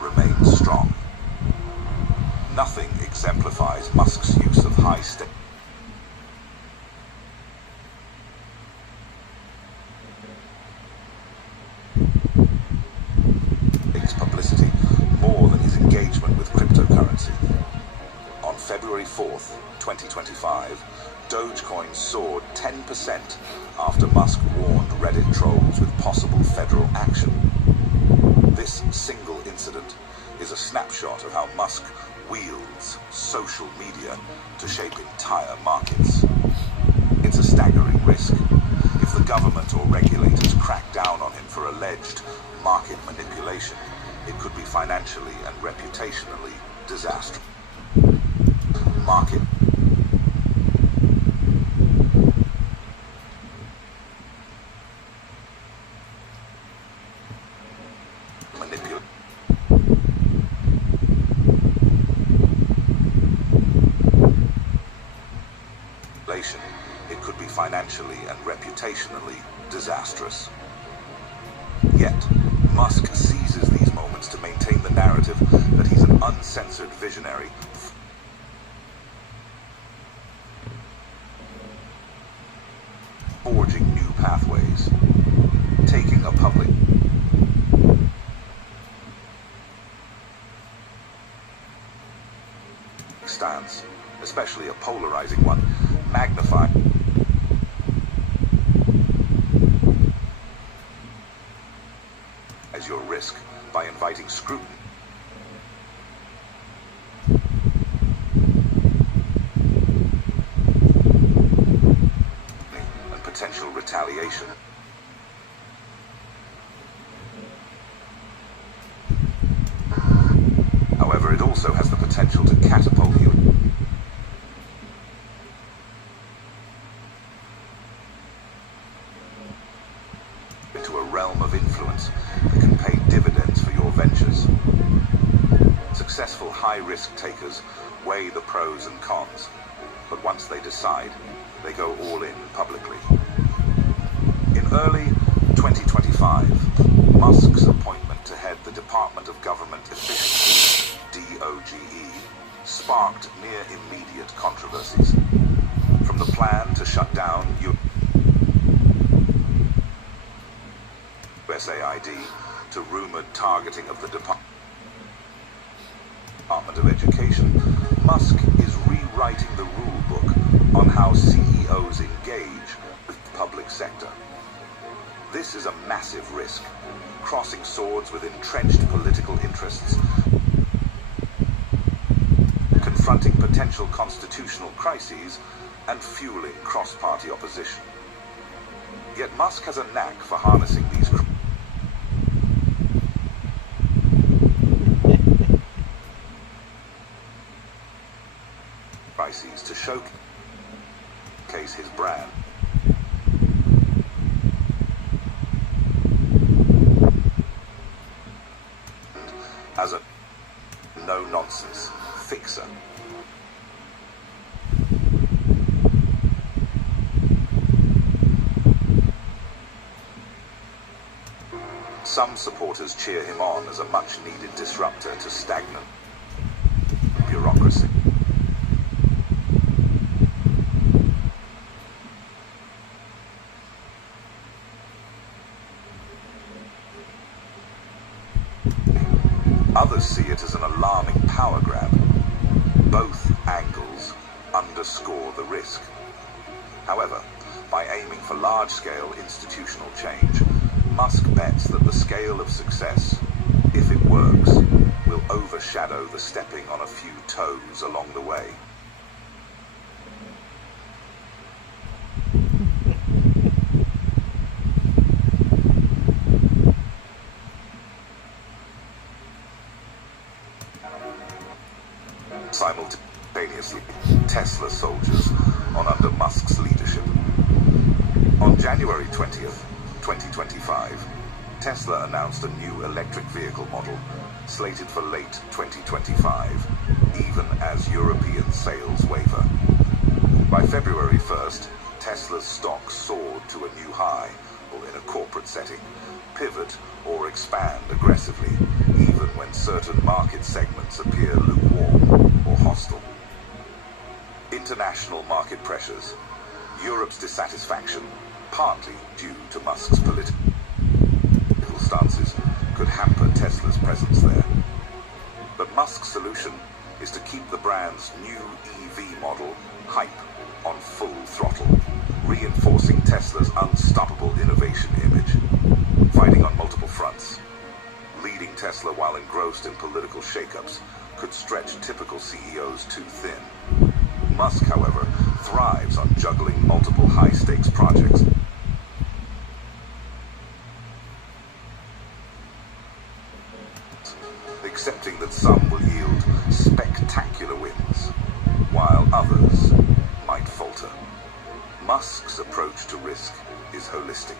remains strong. Nothing exemplifies Musk's use of high-stakes publicity more than his engagement with cryptocurrency. On February 4th, 2025, Dogecoin soared 10% after Musk warned Reddit trolls with possible federal action. This single incident is a snapshot of how Musk wields social media to shape entire markets. It's a staggering risk. If the government or regulators crack down on him for alleged market manipulation, it could be financially and reputationally disastrous. Market manipulation. It could be financially and reputationally disastrous. Yet, Musk seizes these moments to maintain the narrative that he's an uncensored visionary, forging new pathways, taking a public stance, especially a polarizing one, magnified as your risk by inviting scrutiny and potential retaliation. However, it also has the potential to catapult you into a realm of influence that can pay dividends for your ventures. Successful high-risk takers weigh the pros and cons, but once they decide, they go all in publicly. In early 2025, Musk's appointment to head the Department of Government Efficiency, DOGE, sparked near immediate controversies. From the plan to shut down USAID to rumored targeting of the Department of Education, Musk is rewriting the rule book on how CEOs engage with the public sector. This is a massive risk, crossing swords with entrenched political interests, confronting potential constitutional crises, and fueling cross-party opposition. Yet Musk has a knack for harnessing these crises to showcase his brand. As a no-nonsense fixer. Some supporters cheer him on as a much-needed disruptor to stagnant bureaucracy. Others see it as an alarming power grab. Both angles underscore the risk. However, by aiming for large-scale institutional change, Musk bets that the scale of success, if it works, will overshadow the stepping on a few toes along the way. Simultaneously, Tesla soldiers on under Musk's leadership. On January 20th, 2025, Tesla announced a new electric vehicle model slated for late 2025, even as European sales waver. By February 1st, Tesla's stock soared to a new high, or in a corporate setting, pivot or expand aggressively, even when certain market segments appear lukewarm or hostile. International market pressures, Europe's dissatisfaction, partly due to Musk's political stances, could hamper Tesla's presence there. But Musk's solution is to keep the brand's new EV model hype on full throttle, reinforcing Tesla's unstoppable innovation image. Fighting on multiple fronts, leading Tesla while engrossed in political shakeups could stretch typical CEOs too thin. Musk, however, thrives on juggling multiple high-stakes projects. Accepting that some will yield spectacular wins, while others might falter. Musk's approach to risk is holistic.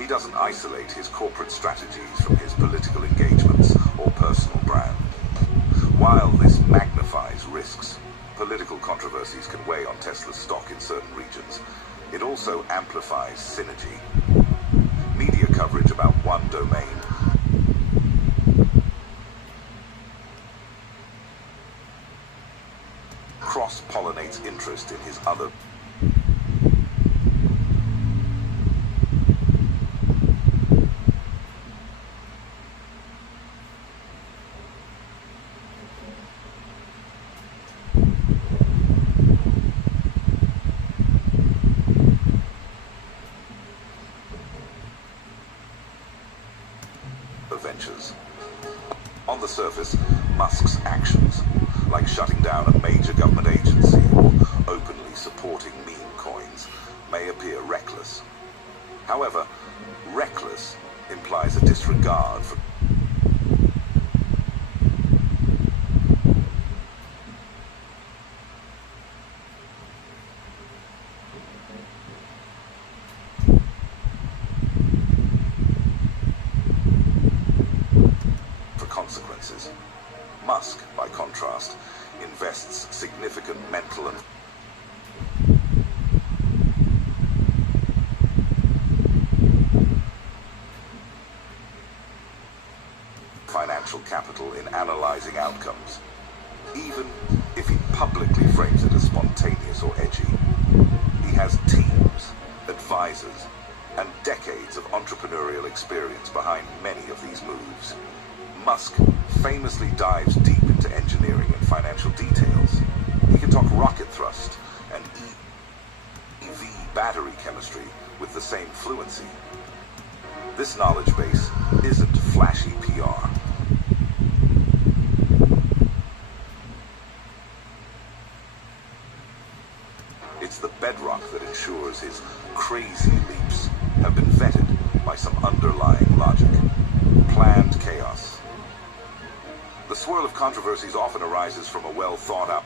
He doesn't isolate his corporate strategies from his political engagements or personal brand. While this magnifies risks, political controversies can weigh on Tesla's stock in certain regions. It also amplifies synergy. Media coverage about one domain cross-pollinates interest in his other ventures. On the surface, Musk's actions, like shutting down a major government agency or openly supporting meme coins, may appear reckless. However, reckless implies a disregard for consequences. Musk, by contrast, invests significant mental and financial capital in analyzing outcomes, even if he publicly frames it as spontaneous or edgy. He has teams, advisors, and decades of entrepreneurial experience behind many of these moves. Musk famously dives deep into engineering and financial details. He can talk rocket thrust and EV battery chemistry with the same fluency. This knowledge base isn't flashy PR. It's the bedrock that ensures his crazy leaps have been vetted by some underlying logic. Planned chaos. The swirl of controversies often arises from a well-thought-out